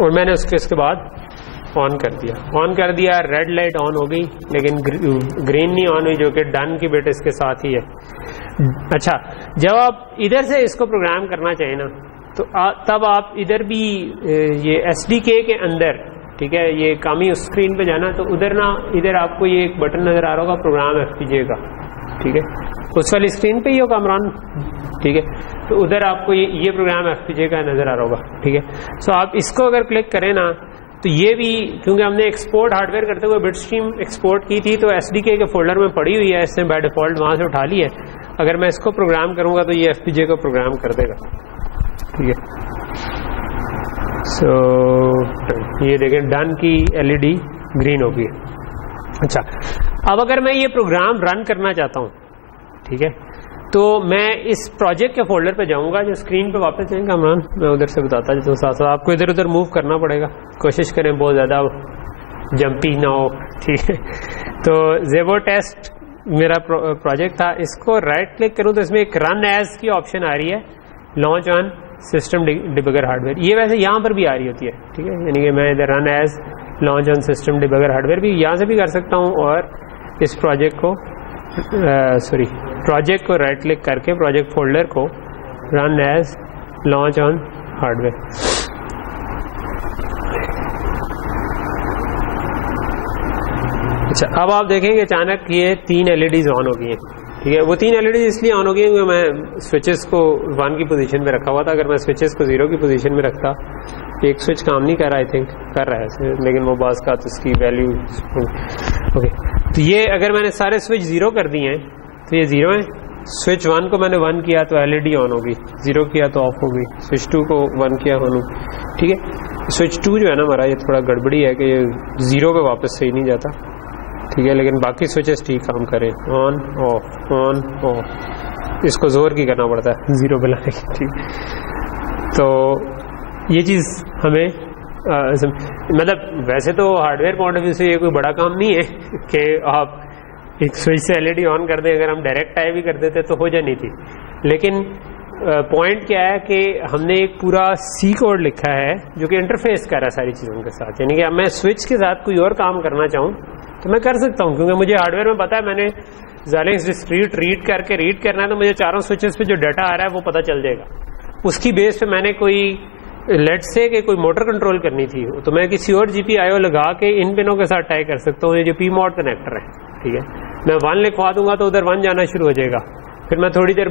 और मैंने इसके बाद ऑन कर दिया, रेड लाइट ऑन हो गई लेकिन ग्रीन नहीं ऑन हुई, जो कि डन की बिट इसके साथ ही है। अच्छा, जब आप इधर से इसको प्रोग्राम करना चाहें ना तो तब आप इधर भी ये SDK के अंदर, ठीक है, ये कामी उस स्क्रीन पे जाना तो उधर ना, इधर आपको ये एक बटन नजर आ रहा होगा प्रोग्राम FPGA का, ठीक है, उस वाली स्क्रीन पे ही हो कामरान, ठीक है। तो उधर आपको ये प्रोग्राम FPGA का नजर आ रहा होगा, ठीक है। सो आप इसको अगर क्लिक करें ना तो ये भी, क्योंकि हमने एक्सपोर्ट हार्डवेयर करते हुए बिट स्ट्रीम एक्सपोर्ट की थी तो SDK के फोल्डर में पड़ी हुई है, इसने बाय डिफॉल्ट वहां से उठा ली है। अगर मैं इसको प्रोग्राम करूंगा तो ये FPGA को प्रोग्राम कर देगा, ठीक है। सो ये देखें डन की LED ग्रीन हो गई। अच्छा, अब अगर मैं ये प्रोग्राम रन करना चाहता हूँ, ठीक है, तो मैं इस प्रोजेक्ट के फोल्डर पे जाऊंगा, जो स्क्रीन पे वापस जाएंगे कामरान, मैं उधर से बताता तो साथ साथ आपको इधर उधर मूव करना पड़ेगा, कोशिश करें बहुत ज़्यादा जंपी ना हो, ठीक है। तो ज़ेबो टेस्ट मेरा प्रोजेक्ट था, इसको राइट क्लिक करूँ तो इसमें एक रन एज की ऑप्शन आ रही है, launch on system debugger hardware, ये वैसे यहाँ पर भी आ रही होती है, ठीक है। यानी कि मैं इधर run as launch on system debugger hardware भी यहाँ से भी कर सकता हूँ, और इस प्रोजेक्ट को राइट क्लिक करके प्रोजेक्ट फोल्डर को run as launch on hardware, अच्छा, अब आप देखेंगे अचानक ये 3 LEDs ऑन हो गई हैं, ठीक है। वो 3 LEDs इसलिए ऑन हो गई हैं क्योंकि मैं स्विचेस को 1 की पोजीशन में रखा हुआ था। अगर मैं स्विचेस को 0 की पोजीशन में रखता, एक स्विच काम नहीं कर रहा, आई थिंक कर रहा है, लेकिन वो बास का तो उसकी वैल्यू ओके। तो ये अगर मैंने सारे स्विच 0 कर दिए हैं तो ये 0 है। स्विच 1 को मैंने 1 किया तो LED ऑन होगी, 0 किया तो ऑफ हो गई। स्विच 2 को 1 किया ऑन होगी, ठीक है। स्विच 2 जो है ना हमारा, ये थोड़ा गड़बड़ी है कि ये 0 पे वापस सही नहीं जाता, ठीक है, लेकिन बाकी स्विचेस ठीक काम करें, ऑन ऑफ। इसको जोर की करना पड़ता है 0 पे लाने की, ठीक। तो ये चीज़ हमें मतलब वैसे तो हार्डवेयर पॉइंट ऑफ व्यू से ये कोई बड़ा काम नहीं है कि आप एक स्विच से LED ऑन कर दें। अगर हम डायरेक्ट टाइप भी कर देते तो हो जानी थी, लेकिन पॉइंट क्या है कि हमने एक पूरा C कोड लिखा है जो कि इंटरफेस कर रहा है सारी चीज़ों के साथ। यानी कि अब मैं स्विच के साथ कोई और काम करना चाहूँ तो मैं कर सकता हूँ, क्योंकि मुझे हार्डवेयर में पता है मैंने Xilinx डिस्क्रीट रीड करना है तो मुझे चारों स्विचेस पे जो डाटा आ रहा है वो पता चल जाएगा। उसकी बेस पे मैंने कोई लेट्स से कि कोई मोटर कंट्रोल करनी थी तो मैं किसी और GPIO लगा के इन पिनों के साथ टाई कर सकता हूँ। ये जो PMOD कनेक्टर है, ठीक है, मैं 1 लिखवा दूंगा तो उधर 1 जाना शुरू हो जाएगा। फिर मैं थोड़ी देर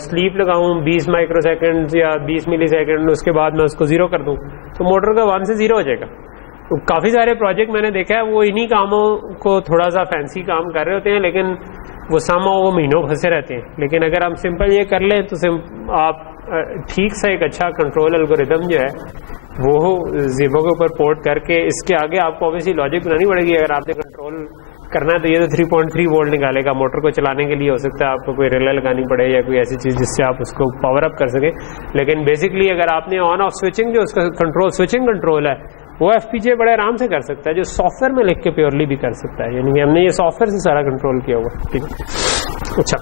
स्लीप लगाऊं 20 माइक्रोसेकंड या 20 मिलीसेकंड, उसके बाद मैं उसको 0 कर दूं तो मोटर का 1 से 0 हो जाएगा। तो काफ़ी सारे प्रोजेक्ट मैंने देखा है वो इन्हीं कामों को थोड़ा सा फैंसी काम कर रहे होते हैं, लेकिन वो वो महीनों फंसे रहते हैं। लेकिन अगर हम सिंपल ये कर लें तो आप ठीक सा एक अच्छा कंट्रोल एल्गोरिदम जो है वो ज़ीबो के ऊपर पोर्ट करके, इसके आगे आपको ऑब्वियसली लॉजिक बनानी पड़ेगी। अगर आपने कंट्रोल करना है तो ये तो 3.3 वोल्ट निकालेगा। मोटर को चलाने के लिए हो सकता है आपको कोई रिले लगानी पड़े या कोई ऐसी चीज़ जिससे आप उसको पावर अप कर सकें। लेकिन बेसिकली अगर आपने ऑन ऑफ स्विचिंग जो उसका कंट्रोल स्विचिंग कंट्रोल है वो FPGA बड़े आराम से कर सकता है, जो सॉफ्टवेयर में लिख के प्योरली भी कर सकता है। यानी कि हमने ये सॉफ्टवेयर से सारा कंट्रोल किया हुआ, ठीक है। अच्छा,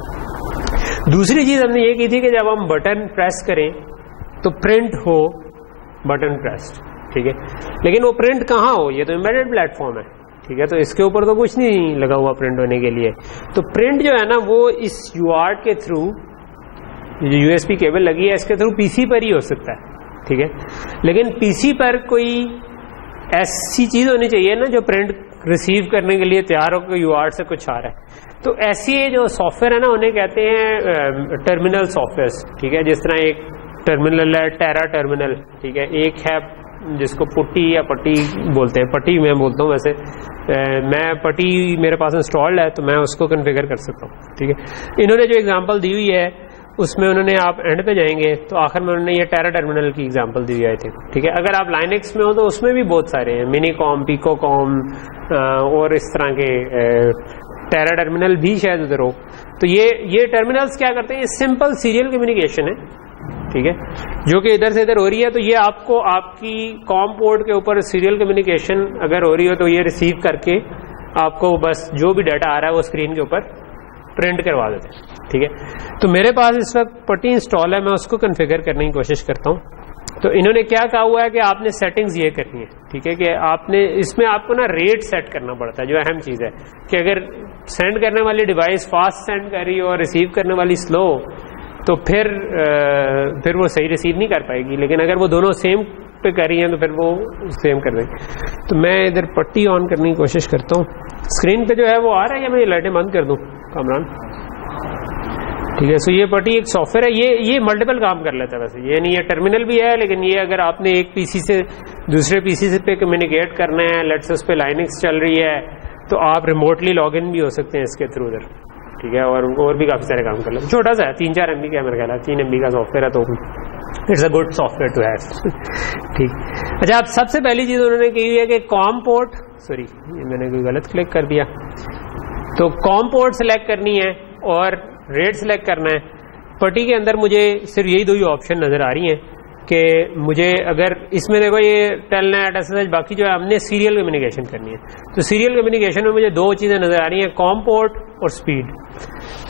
दूसरी चीज़ हमने ये की थी कि जब हम बटन प्रेस करें तो प्रिंट हो बटन प्रेस्ड, ठीक है, लेकिन वो प्रिंट कहाँ हो, ये तो एम्बेडेड प्लेटफॉर्म है, ठीक है, तो इसके ऊपर तो कुछ नहीं लगा हुआ प्रिंट होने के लिए। तो प्रिंट जो है ना वो इस UART के थ्रू, जो USB केबल लगी है इसके थ्रू PC पर ही हो सकता है, ठीक है। लेकिन PC पर कोई ऐसी चीज़ होनी चाहिए ना जो प्रिंट रिसीव करने के लिए तैयार हो कि UART से कुछ आ रहा है। तो ऐसी जो सॉफ्टवेयर है ना उन्हें कहते हैं टर्मिनल सॉफ्टवेयर, ठीक है। जिस तरह एक टर्मिनल है टेरा टर्मिनल, ठीक है, एक है जिसको पुट्टी या पट्टी बोलते हैं, पट्टी मैं बोलता हूँ वैसे, मैं पट्टी मेरे पास इंस्टॉल्ड है तो मैं उसको कन्फिगर कर सकता हूँ, ठीक है। इन्होंने जो एग्जांपल दी हुई है उसमें उन्होंने, आप एंड पे जाएंगे तो आखिर में उन्होंने ये टेरा टर्मिनल की एग्जांपल दी हुई है, ठीक है। अगर आप लाइनेक्स में हो तो उसमें भी बहुत सारे हैं, मिनीकॉम, पिकोकॉम और इस तरह के टेरा टर्मिनल भी शायद उधर हो। तो ये टर्मिनल्स क्या करते हैं, ये सिंपल सीरियल कम्युनिकेशन है, ठीक है, जो कि इधर से इधर हो रही है। तो ये आपको आपकी कॉम पोर्ट के ऊपर सीरियल कम्युनिकेशन अगर हो रही हो तो ये रिसीव करके आपको बस जो भी डाटा आ रहा है वो स्क्रीन के ऊपर प्रिंट करवा देते हैं, ठीक है। तो मेरे पास इस वक्त पट्टी इंस्टॉल है, मैं उसको कन्फिगर करने की कोशिश करता हूँ। तो इन्होंने क्या कहा हुआ है कि आपने सेटिंग्स ये करनी है, ठीक है, कि आपने इसमें आपको ना रेट सेट करना पड़ता है। जो अहम चीज़ है कि अगर सेंड करने वाली डिवाइस फास्ट सेंड कर रही हो और रिसीव करने वाली स्लो, तो फिर वो सही रिसीव नहीं कर पाएगी। लेकिन अगर वो दोनों सेम पे कर रही हैं तो फिर वो सेम कर देंगे। तो मैं इधर पट्टी ऑन करने की कोशिश करता हूँ। स्क्रीन पे जो है वो आ रहा है या मैं ये लाइटें बंद कर दूँ कामरान, ठीक है। सो ये पट्टी एक सॉफ्टवेयर है, ये मल्टीपल काम कर लेता है वैसे, ये नहीं, ये टर्मिनल भी है, लेकिन ये अगर आपने एक PC से दूसरे PC से पे कम्युनिकेट करना है, लेट्स से उस पर लाइनेक्स चल रही है, तो आप रिमोटली लॉग इन भी हो सकते हैं इसके थ्रू उधर, ठीक है। और भी काफ़ी सारे काम कर लेते हैं। छोटा सा है, 3-4 MB का मेरा ख्याल है, 3 MB का सॉफ्टवेयर है, तो it's a good software to have, ठीक। अच्छा, अब सबसे पहली चीज़ उन्होंने की हुई है कि कॉम पोर्ट, सॉरी ये मैंने कोई गलत क्लिक कर दिया, तो कॉम पोर्ट सेलेक्ट करनी है और रेट सेलेक्ट करना है। पट्टी के अंदर मुझे सिर्फ यही 2 ही ऑप्शन नज़र आ रही हैं कि मुझे अगर इसमें देखो ये टेलनेट SSH बाकी जो है हमने सीरियल कम्युनिकेशन करनी है। तो सीरियल कम्युनिकेशन में मुझे 2 चीज़ें नज़र आ रही हैं, कॉम पोर्ट और स्पीड।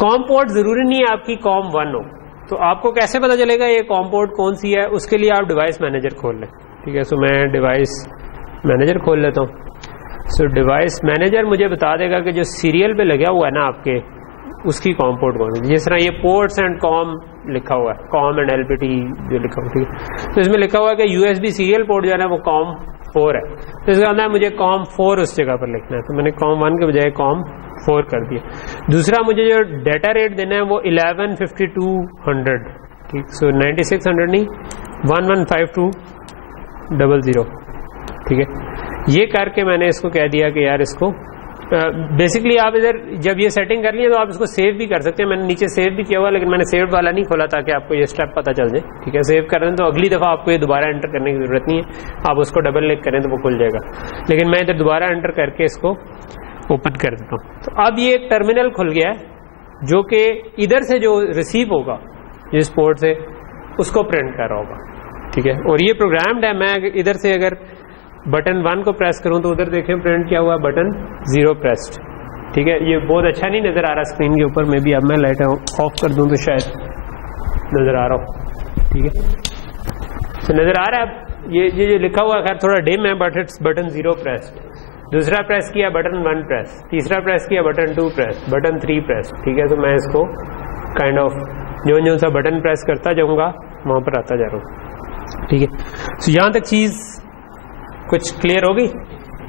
कॉम पोर्ट ज़रूरी नहीं है आपकी कॉम 1 हो, तो आपको कैसे पता चलेगा ये कॉम पोर्ट कौन सी है, उसके लिए आप डिवाइस मैनेजर खोल लें, ठीक है। सो मैं डिवाइस मैनेजर खोल लेता हूँ। सो डिवाइस मैनेजर मुझे बता देगा कि जो सीरियल पे लगा हुआ है ना आपके, उसकी कॉम पोर्ट कौन है। जिस तरह ये पोर्ट्स एंड कॉम लिखा हुआ है, कॉम एंड LPT जो लिखा हुआ, ठीक है, तो इसमें लिखा हुआ है कि USB सीरियल पोर्ट जो है ना वो कॉम 4 है। तो इसका मतलब मुझे COM4 उस जगह पर लिखना है, तो मैंने COM1 के बजाय COM4 कर दिया। दूसरा मुझे जो डाटा रेट देना है वो 115200, ठीक, सो 9600 नहीं 115200, ठीक है। ये करके मैंने इसको कह दिया कि यार इसको बेसिकली आप इधर जब ये सेटिंग कर लिए तो आप इसको सेव भी कर सकते हैं। मैंने नीचे सेव भी किया हुआ, लेकिन मैंने सेव वाला नहीं खोला ताकि आपको ये स्टेप पता चल जाए, ठीक है। सेव कर रहे हैं तो अगली दफ़ा आपको ये दोबारा एंटर करने की जरूरत नहीं है, आप उसको डबल क्लिक करें तो वो खुल जाएगा। लेकिन मैं इधर दोबारा एंटर करके इसको ओपन कर देता हूँ। तो अब ये एक टर्मिनल खुल गया है जो कि इधर से जो रिसीव होगा जिस पोर्ट से उसको प्रिंट कर रहा होगा, ठीक है। और ये प्रोग्राम्ड है, मैं इधर से अगर बटन 1 को प्रेस करूं तो उधर देखें प्रिंट क्या हुआ, बटन 0 प्रेस्ड, ठीक है। ये बहुत अच्छा नहीं नजर आ रहा स्क्रीन के ऊपर में भी, अब मैं लाइट ऑफ कर दूं तो शायद नजर आ रहा हो, ठीक है। तो नजर आ रहा है ये जो लिखा हुआ खैर थोड़ा डिम है, बट इट्स बटन 0 प्रेस्ड। दूसरा प्रेस किया बटन 1 प्रेस, तीसरा प्रेस किया बटन 2 प्रेस, बटन 3 प्रेस, ठीक है। तो मैं इसको काइंड ऑफ जो सा बटन प्रेस करता जाऊंगा वहां पर आता जा रहा हूँ, ठीक है। तो यहां तक चीज कुछ क्लियर होगी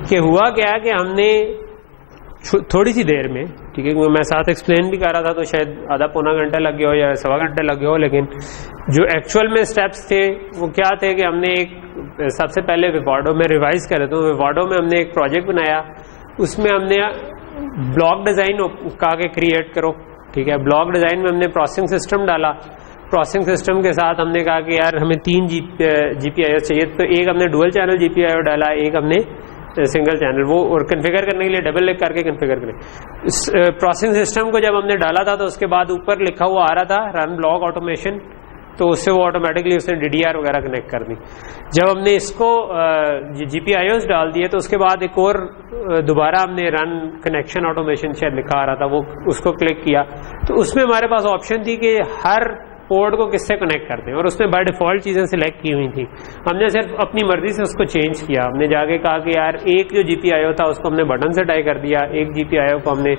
कि हुआ क्या कि हमने थोड़ी सी देर में, ठीक है, क्योंकि मैं साथ एक्सप्लेन भी कर रहा था तो शायद आधा पौना घंटा लग गया हो या सवा घंटा लग गया हो, लेकिन जो एक्चुअल में स्टेप्स थे वो क्या थे कि हमने एक सबसे पहले विवाडो में रिवाइज कर देता हूँ। विवाडो में हमने एक प्रोजेक्ट बनाया, उसमें हमने ब्लॉक डिजाइन कहा कि क्रिएट करो, ठीक है। ब्लॉक डिजाइन में हमने प्रोसेसिंग सिस्टम डाला, प्रोसेसिंग सिस्टम के साथ हमने कहा कि यार हमें 3 GPIO चाहिए, तो एक हमने डुअल चैनल GPIO डाला, एक हमने सिंगल चैनल, वो और कन्फिगर करने के लिए डबल क्लिक करके कन्फिगर करें। प्रोसेसिंग सिस्टम को जब हमने डाला था तो उसके बाद ऊपर लिखा हुआ आ रहा था रन ब्लॉक ऑटोमेशन, तो उससे वो ऑटोमेटिकली उसने DDR वगैरह कनेक्ट कर दी। जब हमने इसको GPIOs डाल दिए तो उसके बाद एक और दोबारा हमने रन कनेक्शन ऑटोमेशन शायद लिखा आ रहा था, वो उसको क्लिक किया तो उसमें हमारे पास ऑप्शन थी कि हर पोर्ट को किससे कनेक्ट करते हैं, और उसमें बाय डिफॉल्ट चीजें सिलेक्ट की हुई थी। हमने सिर्फ अपनी मर्जी से उसको चेंज किया, हमने जाके कहा कि यार एक जो GPIO था उसको हमने बटन से टाई कर दिया, एक GPIO को हमने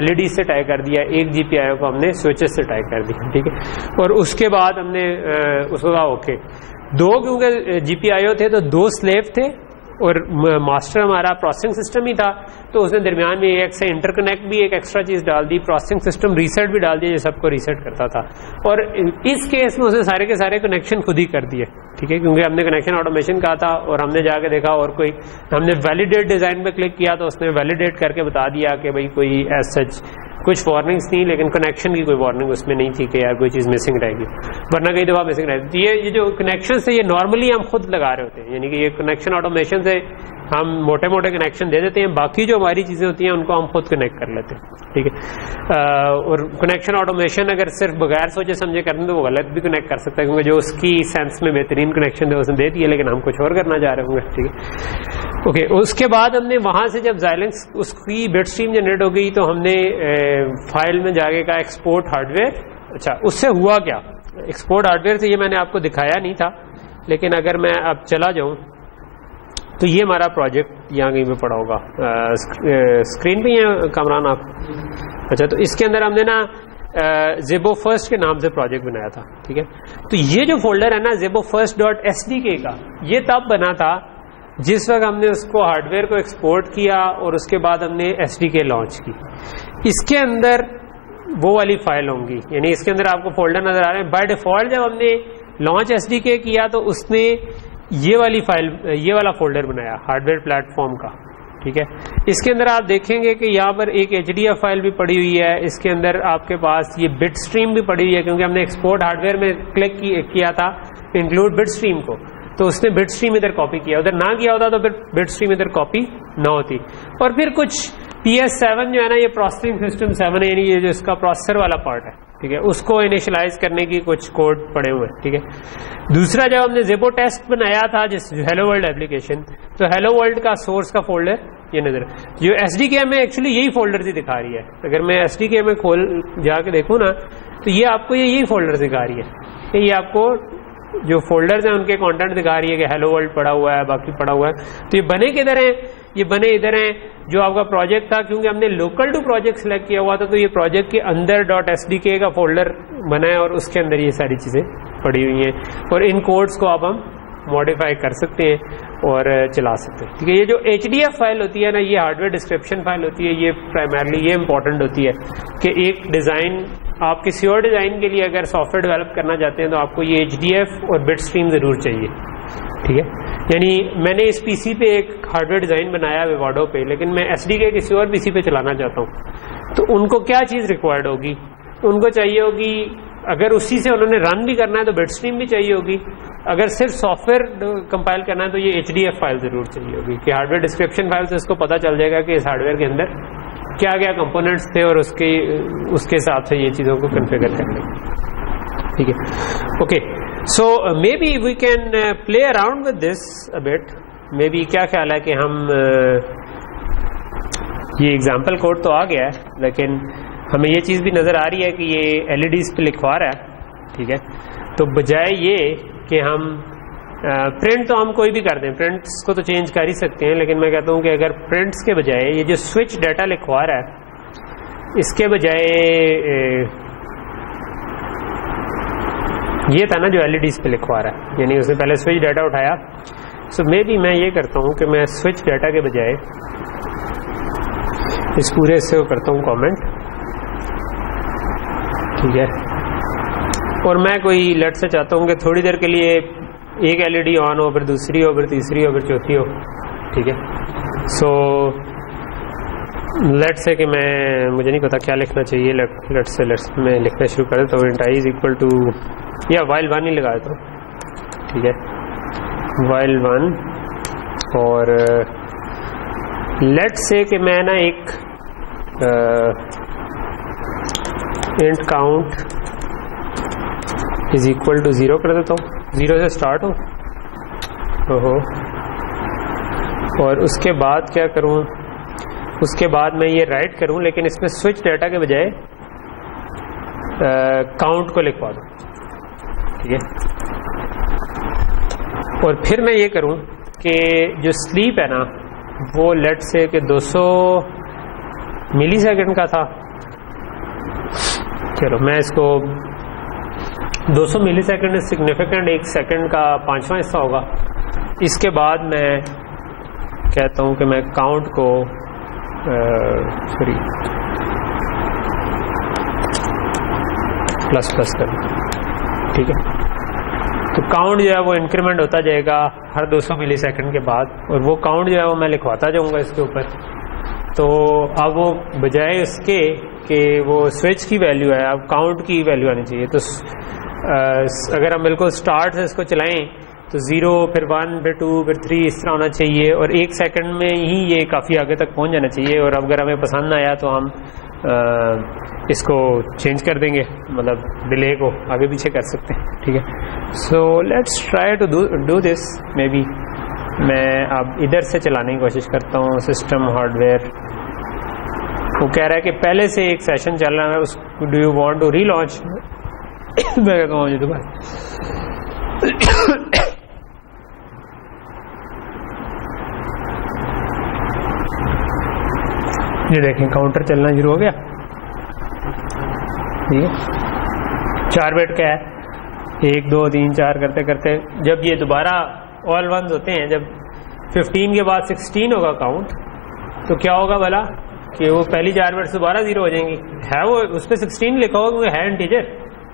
LED से टाई कर दिया, एक GPIO को हमने स्विचेस से टाई कर दिया, ठीक है। और उसके बाद हमने उसको कहा ओके, 2 क्योंकि GPIO थे तो 2 स्लेव थे और मास्टर हमारा प्रोसेसिंग सिस्टम ही था, तो उसने दरमियान में एक से इंटरकनेक्ट भी एक एक्स्ट्रा चीज डाल दी, प्रोसेसिंग सिस्टम रीसेट भी डाल दिया जो सबको रीसेट करता था। और इस केस में उसने सारे के सारे कनेक्शन खुद ही कर दिए, ठीक है, क्योंकि हमने कनेक्शन ऑटोमेशन कहा था और हमने जाके देखा और कोई हमने वैलिडेट डिजाइन पे क्लिक किया तो उसने वैलिडेट करके बता दिया कि भाई कोई एज सच कुछ वार्निंग्स थी, लेकिन कनेक्शन की कोई वार्निंग उसमें नहीं थी कि यार कोई चीज़ मिसिंग रहेगी, वरना कई दफ़ा मिसिंग रहेगी। तो ये जो कनेक्शन है ये नॉर्मली हम खुद लगा रहे होते हैं, यानी कि ये कनेक्शन ऑटोमेशन से हम मोटे मोटे कनेक्शन दे देते हैं, बाकी जो हमारी चीज़ें होती हैं उनको हम खुद कनेक्ट कर लेते हैं, ठीक है। और कनेक्शन ऑटोमेशन अगर सिर्फ बगैर सोचे समझे करने तो वो गलत भी कनेक्ट कर सकता है, क्योंकि जो उसकी सेंस में बेहतरीन कनेक्शन थे उसने दे दिए, लेकिन हम कुछ और करना चाह रहे होंगे, ठीक है। ओके, उसके बाद हमने वहां से जब Xilinx उसकी बिट स्ट्रीम जनरेट हो गई तो हमने फाइल में जाके कहा एक्सपोर्ट हार्डवेयर। अच्छा, उससे हुआ क्या, एक्सपोर्ट हार्डवेयर से ये मैंने आपको दिखाया नहीं था, लेकिन अगर मैं अब चला जाऊं तो ये हमारा प्रोजेक्ट यहाँ कहीं पे पड़ा होगा, स्क्रीन पे है कामरान आप। अच्छा, तो इसके अंदर हमने ना ज़ेबो फर्स्ट के नाम से प्रोजेक्ट बनाया था, ठीक है। तो ये जो फोल्डर है ना ZeboFirst.sdk का, ये तब बना था जिस वक्त हमने उसको हार्डवेयर को एक्सपोर्ट किया और उसके बाद हमने SDK लॉन्च की। इसके अंदर वो वाली फाइल होंगी, यानी इसके अंदर आपको फोल्डर नजर आ रहे हैं। बाय डिफॉल्ट जब हमने लॉन्च SDK किया तो उसने ये वाली फाइल, ये वाला फोल्डर बनाया हार्डवेयर प्लेटफॉर्म का, ठीक है। इसके अंदर आप देखेंगे कि यहाँ पर एक HDF फाइल भी पड़ी हुई है, इसके अंदर आपके पास ये बिट स्ट्रीम भी पड़ी हुई है, क्योंकि हमने एक्सपोर्ट हार्डवेयर में क्लिक किया था इंक्लूड बिट स्ट्रीम को, तो उसने बिट स्ट्रीम इधर कॉपी किया, उधर ना किया होता तो फिर बिट स्ट्रीम इधर कॉपी ना होती। और फिर कुछ PS7 जो है ना, ये प्रोसेसिंग सिस्टम 7 है, यानी ये जो इसका प्रोसेसर वाला पार्ट है, ठीक है, उसको इनिशियलाइज करने की कुछ कोड पड़े हुए, ठीक है। दूसरा जब हमने ज़ेबो टेस्ट बनाया था जिस हेलो वर्ल्ड एप्लीकेशन, तो हेलो वर्ल्ड का सोर्स का फोल्डर ये नजर, जो SDK में एक्चुअली यही फोल्डर ही दिखा रही है। अगर मैं SDK में खोल जाके देखूँ ना तो ये आपको यही फोल्डर दिखा रही है, ये आपको जो फोल्डर्स हैं उनके कंटेंट दिखा रही है कि हेलो वर्ल्ड पड़ा हुआ है, बाकी पड़ा हुआ है। तो ये बने किधर हैं, ये बने इधर हैं जो आपका प्रोजेक्ट था, क्योंकि हमने लोकल टू प्रोजेक्ट सिलेक्ट किया हुआ था, तो ये प्रोजेक्ट के अंदर .sdk का फोल्डर बना है और उसके अंदर ये सारी चीजें पड़ी हुई हैं। और इन कोड्स को अब हम मॉडिफाई कर सकते हैं और चला सकते हैं। ठीक है, ये जो HDF फाइल होती है ना, ये हार्डवेयर डिस्क्रिप्शन फाइल होती है, ये प्राइमरली ये इंपॉर्टेंट होती है कि एक डिज़ाइन आप किसी और डिज़ाइन के लिए अगर सॉफ्टवेयर डेवलप करना चाहते हैं तो आपको ये HDF और बिट स्ट्रीम ज़रूर चाहिए। ठीक है, यानी मैंने इस PC पे एक हार्डवेयर डिज़ाइन बनाया विवाडो पे, लेकिन मैं SDK किसी और PC पे चलाना चाहता हूँ, तो उनको क्या चीज़ रिक्वायर्ड होगी? उनको चाहिए होगी, अगर उसी से उन्होंने रन भी करना है तो बिट स्ट्रीम भी चाहिए होगी, अगर सिर्फ सॉफ्टवेयर कंपाइल करना है तो ये HDF फाइल ज़रूर चाहिए होगी कि हार्डवेयर डिस्क्रिप्शन फाइल से उसको पता चल जाएगा कि इस हार्डवेयर के अंदर क्या क्या कंपोनेंट्स थे और उसके हिसाब से ये चीज़ों को कॉन्फ़िगर कर लेंगे। ठीक है, okay, so maybe we can play around with this a bit. Maybe क्या ख्याल है कि हम ये एग्जाम्पल कोड तो आ गया है, लेकिन हमें ये चीज़ भी नज़र आ रही है कि ये LEDs पे लिखवा रहा है। ठीक है, तो बजाय ये कि हम प्रिंट तो हम कोई भी कर दें, प्रिंट्स को तो चेंज कर ही सकते हैं, लेकिन मैं कहता हूँ कि अगर प्रिंट्स के बजाय ये जो स्विच डाटा लिखवा रहा है, इसके बजाय ये था ना जो LEDs पे लिखवा रहा है, यानी उसने पहले स्विच डाटा उठाया। सो मे बी मैं ये करता हूँ कि मैं स्विच डाटा के बजाय इस पूरे हिस्से को करता हूँ कमेंट। ठीक है, और मैं कोई लेट से चाहता हूँ कि थोड़ी देर के लिए एक LED ऑन हो, फिर दूसरी हो, फिर तीसरी हो, फिर चौथी हो। ठीक है, सो लेट से कि मुझे नहीं पता क्या लिखना चाहिए, लेट से मैं लिखना शुरू कर देता हूँ। Int I is equal to, या वाइल 1 ही लगा देता हूँ। ठीक है, वाइल 1, और लेट से कि मैं ना एक int count is equal to 0 कर देता हूँ, 0 से स्टार्ट हो। ओहो, और उसके बाद क्या करूँ, उसके बाद मैं ये राइट करूँ, लेकिन इसमें स्विच डाटा के बजाय काउंट को लिखवा दूँ। ठीक है, और फिर मैं ये करूँ कि जो स्लीप है ना वो लेट से कि 200 मिलीसेकंड का था। चलो मैं इसको 200 मिलीसेकंड सिग्निफिकेंट, 1 सेकंड का 5वां हिस्सा होगा। इसके बाद मैं कहता हूँ कि मैं काउंट को प्लस कर। ठीक है, तो काउंट जो है वो इंक्रीमेंट होता जाएगा हर 200 मिलीसेकंड के बाद, और वो काउंट जो है वो मैं लिखवाता जाऊँगा इसके ऊपर। तो अब वो बजाय उसके कि वो स्विच की वैल्यू है, अब काउंट की वैल्यू आनी चाहिए। तो अगर हम बिल्कुल स्टार्ट से इसको चलाएं तो 0, फिर 1, फिर 2, फिर 3 इस तरह होना चाहिए, और 1 सेकंड में ही ये काफ़ी आगे तक पहुंच जाना चाहिए। और अगर हमें पसंद आया तो हम इसको चेंज कर देंगे, मतलब डिले को आगे पीछे कर सकते हैं। ठीक है, so let's try to do this. Maybe मैं अब इधर से चलाने की कोशिश करता हूँ। सिस्टम हार्डवेयर, वो कह रहा है कि पहले से एक सेशन चल रहा है, उसको do you want to relaunch. मैं कहता हूँ दोबारा। ये देखें काउंटर चलना शुरू हो गया। ठीक है, 4 बिट का है, 1 2 3 4 करते करते जब ये दोबारा ऑल वंस होते हैं, जब 15 के बाद 16 होगा काउंट, तो क्या होगा भला कि वो पहली 4 बिट्स दोबारा 0 हो जाएंगी। है वो उस पर 16 लिखा होगा क्योंकि है इंटीजर,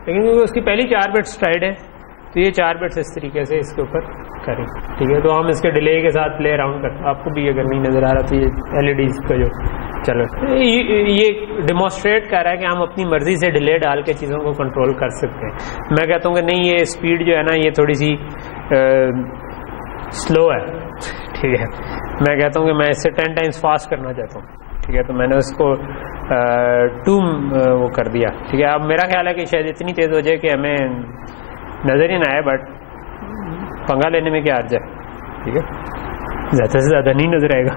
लेकिन क्योंकि उसकी पहली 4 बिट्स ट्राइड है, तो ये 4 बिट्स इस तरीके से इसके ऊपर करें। ठीक है, तो हम इसके डिले के साथ प्ले अराउंड करते हैं। आपको भी अगर नहीं नज़र आ रहा तो ये LEDs का जो चलो ये डेमोस्ट्रेट कर रहा है कि हम अपनी मर्जी से डिले डाल के चीज़ों को कंट्रोल कर सकते हैं। मैं कहता हूँ कि नहीं, ये स्पीड जो है ना ये थोड़ी सी स्लो है। ठीक है, मैं कहता हूँ कि मैं इससे 10 टाइम्स फास्ट करना चाहता हूँ। ठीक है, तो मैंने उसको 2 वो कर दिया। ठीक है, अब मेरा ख्याल है कि शायद इतनी तेज़ हो जाए कि हमें नज़र ही ना आए, बट पंगा लेने में क्या अर्ज है। ठीक है, ज़्यादा से ज़्यादा नहीं नज़र आएगा।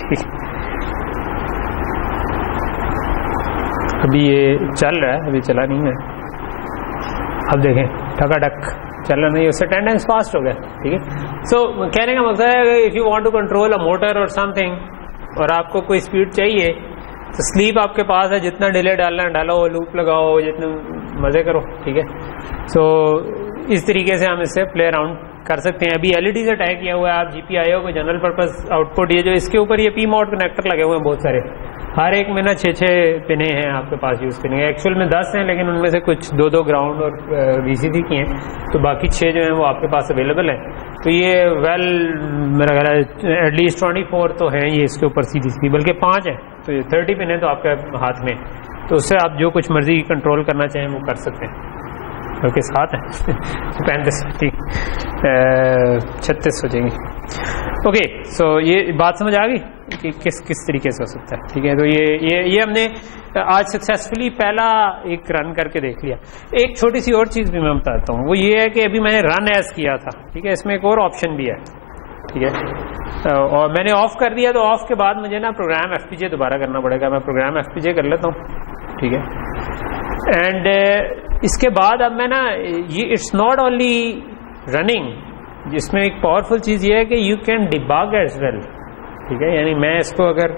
ठीक है, अभी ये चल रहा है, अभी चला नहीं है। अब देखें ठकाठक चल रहा नहीं, उससे 10 टाइम्स फास्ट हो गया। ठीक है, सो कहने का मकसद है if you want to control a motor और समथिंग, और आपको कोई स्पीड चाहिए, तो स्लीप आपके पास है, जितना डिले डालना है डालो, लूप लगाओ, जितने मज़े करो। ठीक है, सो इस तरीके से हम इससे प्ले अराउंड कर सकते हैं। अभी एलईडी से टैग किया हुआ है, आप GPIO को जनरल पर्पस आउटपुट, ये जो इसके ऊपर ये PMOD कनेक्टर लगे हुए हैं बहुत सारे, हर एक में ना 6-6 पिने हैं आपके पास यूज़ करने। एक्चुअल में 10 हैं, लेकिन उनमें से कुछ 2-2 ग्राउंड और VCC की हैं, तो बाकी 6 जो हैं वो आपके पास अवेलेबल हैं। तो ये मेरा ख्याल है एटलीस्ट 24 तो हैं ये इसके ऊपर सीधी, बल्कि 5 है, तो ये 30 पिन है तो आपके हाथ में, तो उससे आप जो कुछ मर्जी कंट्रोल करना चाहें वो कर सकते हैं। ओके, 7 है 35, ठीक, 36 हो जाएंगी। ओके, सो ये बात समझ आ गई कि किस तरीके से हो सकता है, ठीक है। तो ये हमने आज सक्सेसफुली पहला एक रन करके देख लिया। एक छोटी सी और चीज़ भी मैं बताता हूँ, वो ये है कि अभी मैंने रन एज किया था, ठीक है, इसमें एक और ऑप्शन भी है, ठीक है, और मैंने ऑफ कर दिया, तो ऑफ के बाद मुझे ना प्रोग्राम FPGA दोबारा करना पड़ेगा। मैं प्रोग्राम FPGA कर लेता हूँ, ठीक है। एंड इसके बाद अब मैं ना ये इट्स नॉट ओनली रनिंग, जिसमें एक पावरफुल चीज़ ये है कि you can debug as well, ठीक है। यानी मैं इसको अगर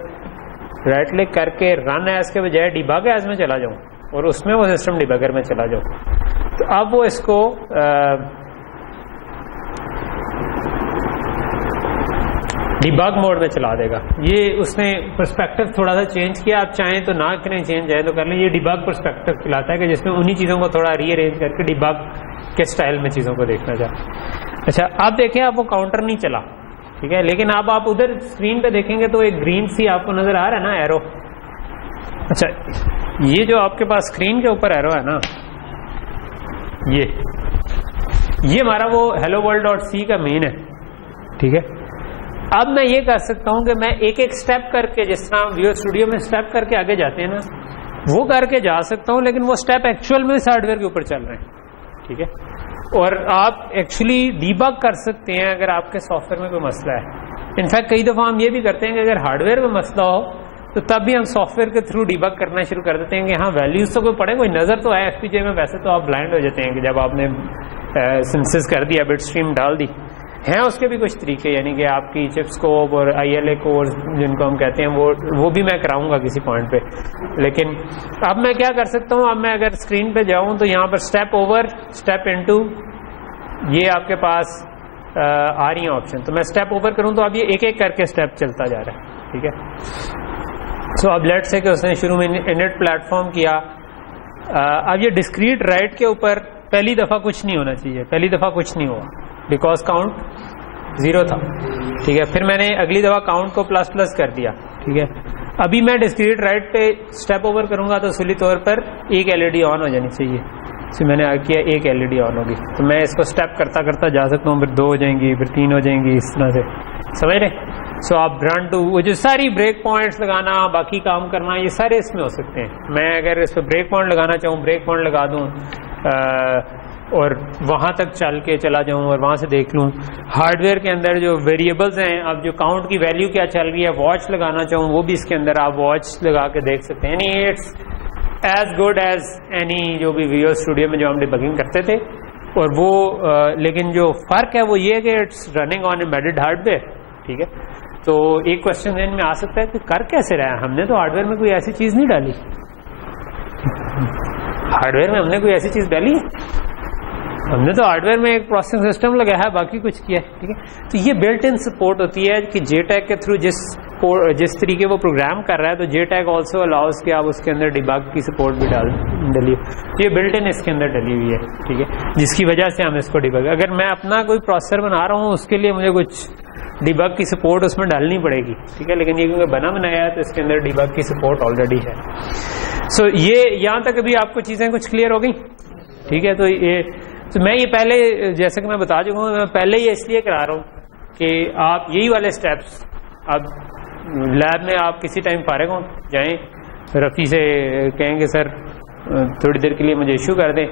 राइट क्लिक करके रन एज के बजाय डिबग एज में चला जाऊं और उसमें वो सिस्टम डिबगर में चला जाऊं, तो अब वो इसको डिबग मोड में चला देगा। ये उसने पर्सपेक्टिव थोड़ा सा चेंज किया, आप चाहें तो ना करें, चेंज जाए तो कर लें। ये डिबग पर्सपेक्टिव खिलाता है कि जिसमें उन्हीं चीज़ों को थोड़ा रीअरेंज करके डिबग के स्टाइल में चीज़ों को देखना चाहे। अच्छा, अब देखें, आप वो काउंटर नहीं चला, ठीक है, लेकिन अब आप उधर स्क्रीन पे देखेंगे तो एक ग्रीन सी आपको नजर आ रहा है ना एरो। अच्छा, ये जो आपके पास स्क्रीन के ऊपर एरो है ना, ये हमारा वो helloworld.c का मेन है, ठीक है। अब मैं ये कर सकता हूं कि मैं एक एक स्टेप करके, जिस तरह विजुअल स्टूडियो में स्टेप करके आगे जाते हैं ना, वो करके जा सकता हूं, लेकिन वो स्टेप एक्चुअल में हार्डवेयर के ऊपर चल रहे हैं, ठीक है। और आप एक्चुअली डीबग कर सकते हैं अगर आपके सॉफ्टवेयर में कोई मसला है। इनफैक्ट कई दफ़ा हम ये भी करते हैं कि अगर हार्डवेयर में मसला हो तो तब भी हम सॉफ्टवेयर के थ्रू डीबग करना शुरू कर देते हैं कि हाँ वैल्यूज तो कोई पड़े, कोई नज़र तो है FPGA में। वैसे तो आप ब्लाइंड हो जाते हैं कि जब आपने सिंथेसिस कर दिया, बिट स्ट्रीम डाल दी। हैं उसके भी कुछ तरीके, यानी कि आपकी चिप स्कोप और ILA कोर्स जिनको हम कहते हैं, वो भी मैं कराऊंगा किसी पॉइंट पे। लेकिन अब मैं क्या कर सकता हूँ, अब मैं अगर स्क्रीन पे जाऊँ तो यहाँ पर स्टेप ओवर, स्टेप इनटू, ये आपके पास आ रही है ऑप्शन। तो मैं स्टेप ओवर करूँ तो अब ये एक एक करके स्टेप चलता जा रहा है, ठीक है। सो अब लेट्स से कि उसने शुरू में इनिट प्लेटफॉर्म किया, अब ये डिस्क्रीट राइट के ऊपर पहली दफ़ा कुछ नहीं होना चाहिए, पहली दफ़ा कुछ नहीं हुआ बिकॉज काउंट 0 था, ठीक है। फिर मैंने अगली दफ़ा काउंट को प्लस कर दिया, ठीक है। अभी मैं डिस्क्रीट राइट पे स्टेप ओवर करूंगा तो सुली तौर पर एक LED ऑन हो जानी चाहिए। तो मैंने किया, एक LED ऑन होगी, तो मैं इसको स्टेप करता करता जा सकता हूँ, फिर 2 हो जाएंगी, फिर 3 हो जाएंगी, इस तरह से, समझ रहे। सो आप रन टू, वो जो सारी ब्रेक पॉइंट्स लगाना, बाकी काम करना, ये सारे इसमें हो सकते हैं। मैं अगर इस पर ब्रेक पॉइंट लगाना चाहूँ, ब्रेक पॉइंट लगा दूँ और वहाँ तक चल के चला जाऊँ और वहाँ से देख लूँ। हार्डवेयर के अंदर जो वेरिएबल्स हैं, अब जो काउंट की वैल्यू क्या चल रही है, वॉच लगाना चाहूँ वो भी इसके अंदर आप वॉच लगा के देख सकते हैं। यानी it's as good as any जो भी विजुअल स्टूडियो में जो हम डिबगिंग करते थे। और वो लेकिन जो फ़र्क है वो ये है कि it's running on embedded hardware, ठीक है। तो एक क्वेश्चन ध्यान में आ सकता है कि कर कैसे रहा है, हमने तो हार्डवेयर में कोई ऐसी चीज़ नहीं डाली, हार्डवेयर में हमने कोई ऐसी चीज़ डाली है, हमने तो हार्डवेयर में एक प्रोसेसिंग सिस्टम लगाया है, बाकी कुछ किया है, ठीक है। तो ये बिल्ट इन सपोर्ट होती है कि JTAG के थ्रू जिस तरीके वो प्रोग्राम कर रहा है, तो JTAG ऑल्सो अलाउज कि आप उसके अंदर डिबग की सपोर्ट भी डालिए। ये बिल्ट इन इसके अंदर डली हुई है, ठीक है, जिसकी वजह से हम इसको डिबग, अगर मैं अपना कोई प्रोसेसर बना रहा हूँ उसके लिए मुझे कुछ डिबग की सपोर्ट उसमें डालनी पड़ेगी, ठीक है। लेकिन ये क्योंकि बनाया है तो इसके अंदर डिबग की सपोर्ट ऑलरेडी है। सो ये यहाँ तक अभी आपको चीज़ें कुछ क्लियर हो गई, ठीक है। तो मैं ये पहले, जैसे कि मैं बता चुका हूँ, मैं पहले ही इसलिए करा रहा हूँ कि आप यही वाले स्टेप्स, अब लैब में आप किसी टाइम फारिग हों, जाएं, रफ़ी से कहेंगे सर थोड़ी देर के लिए मुझे इशू कर दें,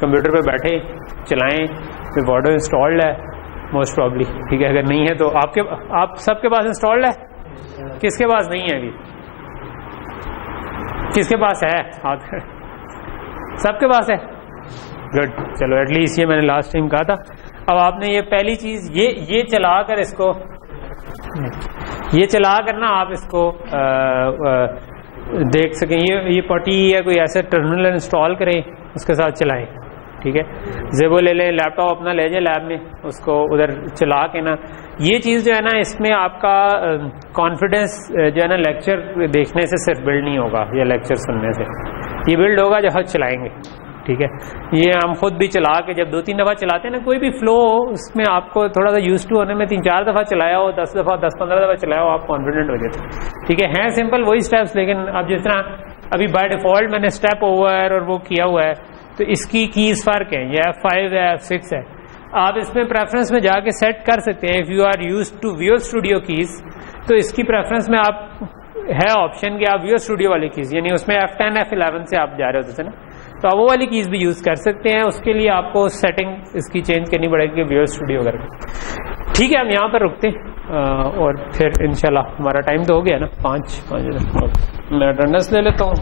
कंप्यूटर पे बैठे चलाएं, फिर वार्डो इंस्टॉल्ड है मोस्ट प्रॉब्ली, ठीक है। अगर नहीं है तो आप सबके पास इंस्टॉल्ड है, किसके पास नहीं है अभी, किसके पास है हाथ, सबके पास है, गुड, चलो एटलीस्ट ये मैंने लास्ट टाइम कहा था। अब आपने ये पहली चीज ये चला कर इसको, ये चला कर ना आप इसको देख सकें, ये पटी या कोई ऐसे टर्मिनल इंस्टॉल करें, उसके साथ चलाएं, ठीक है। ज़ेबो ले लें, लैपटॉप अपना ले जाए लैब में, उसको उधर चला के ना, ये चीज़ जो है ना, इसमें आपका कॉन्फिडेंस जो है ना लेक्चर देखने से सिर्फ बिल्ड नहीं होगा या लेक्चर सुनने से, ये बिल्ड होगा जब हम चलाएंगे, ठीक है। ये हम खुद भी चला के जब 2-3 दफ़ा चलाते हैं ना, कोई भी फ्लो हो उसमें आपको थोड़ा सा यूज टू होने में 3-4 दफ़ा चलाया हो, 10 दफ़ा 10-15 दफ़ा चलाया हो, आप कॉन्फिडेंट हो जाते, ठीक है। हैं सिंपल वही स्टेप्स, लेकिन अब जिस तरह अभी बाय डिफ़ॉल्ट मैंने स्टेप ओवर और वो किया हुआ है, तो इसकी कीज़ फ़र्क है, ये F5 है, F6 है। आप इसमें प्रेफरेंस में जाके सेट कर सकते हैं, if you are used to visual studio keys, तो इसकी प्रेफरेंस में आप है ऑप्शन कि आप विजुअल स्टूडियो वाली कीज़, यानी उसमें F10 F11 से आप जा रहे होते थे ना, तो आप वो वाली कीज़ भी यूज़ कर सकते हैं। उसके लिए आपको सेटिंग इसकी चेंज करनी पड़ेगी विजुअल स्टूडियो करके, ठीक है। हम यहाँ पर रुकते हैं और फिर इंशाल्लाह हमारा टाइम तो हो गया ना 5 मैं अटेंडेंस ले लेता हूँ।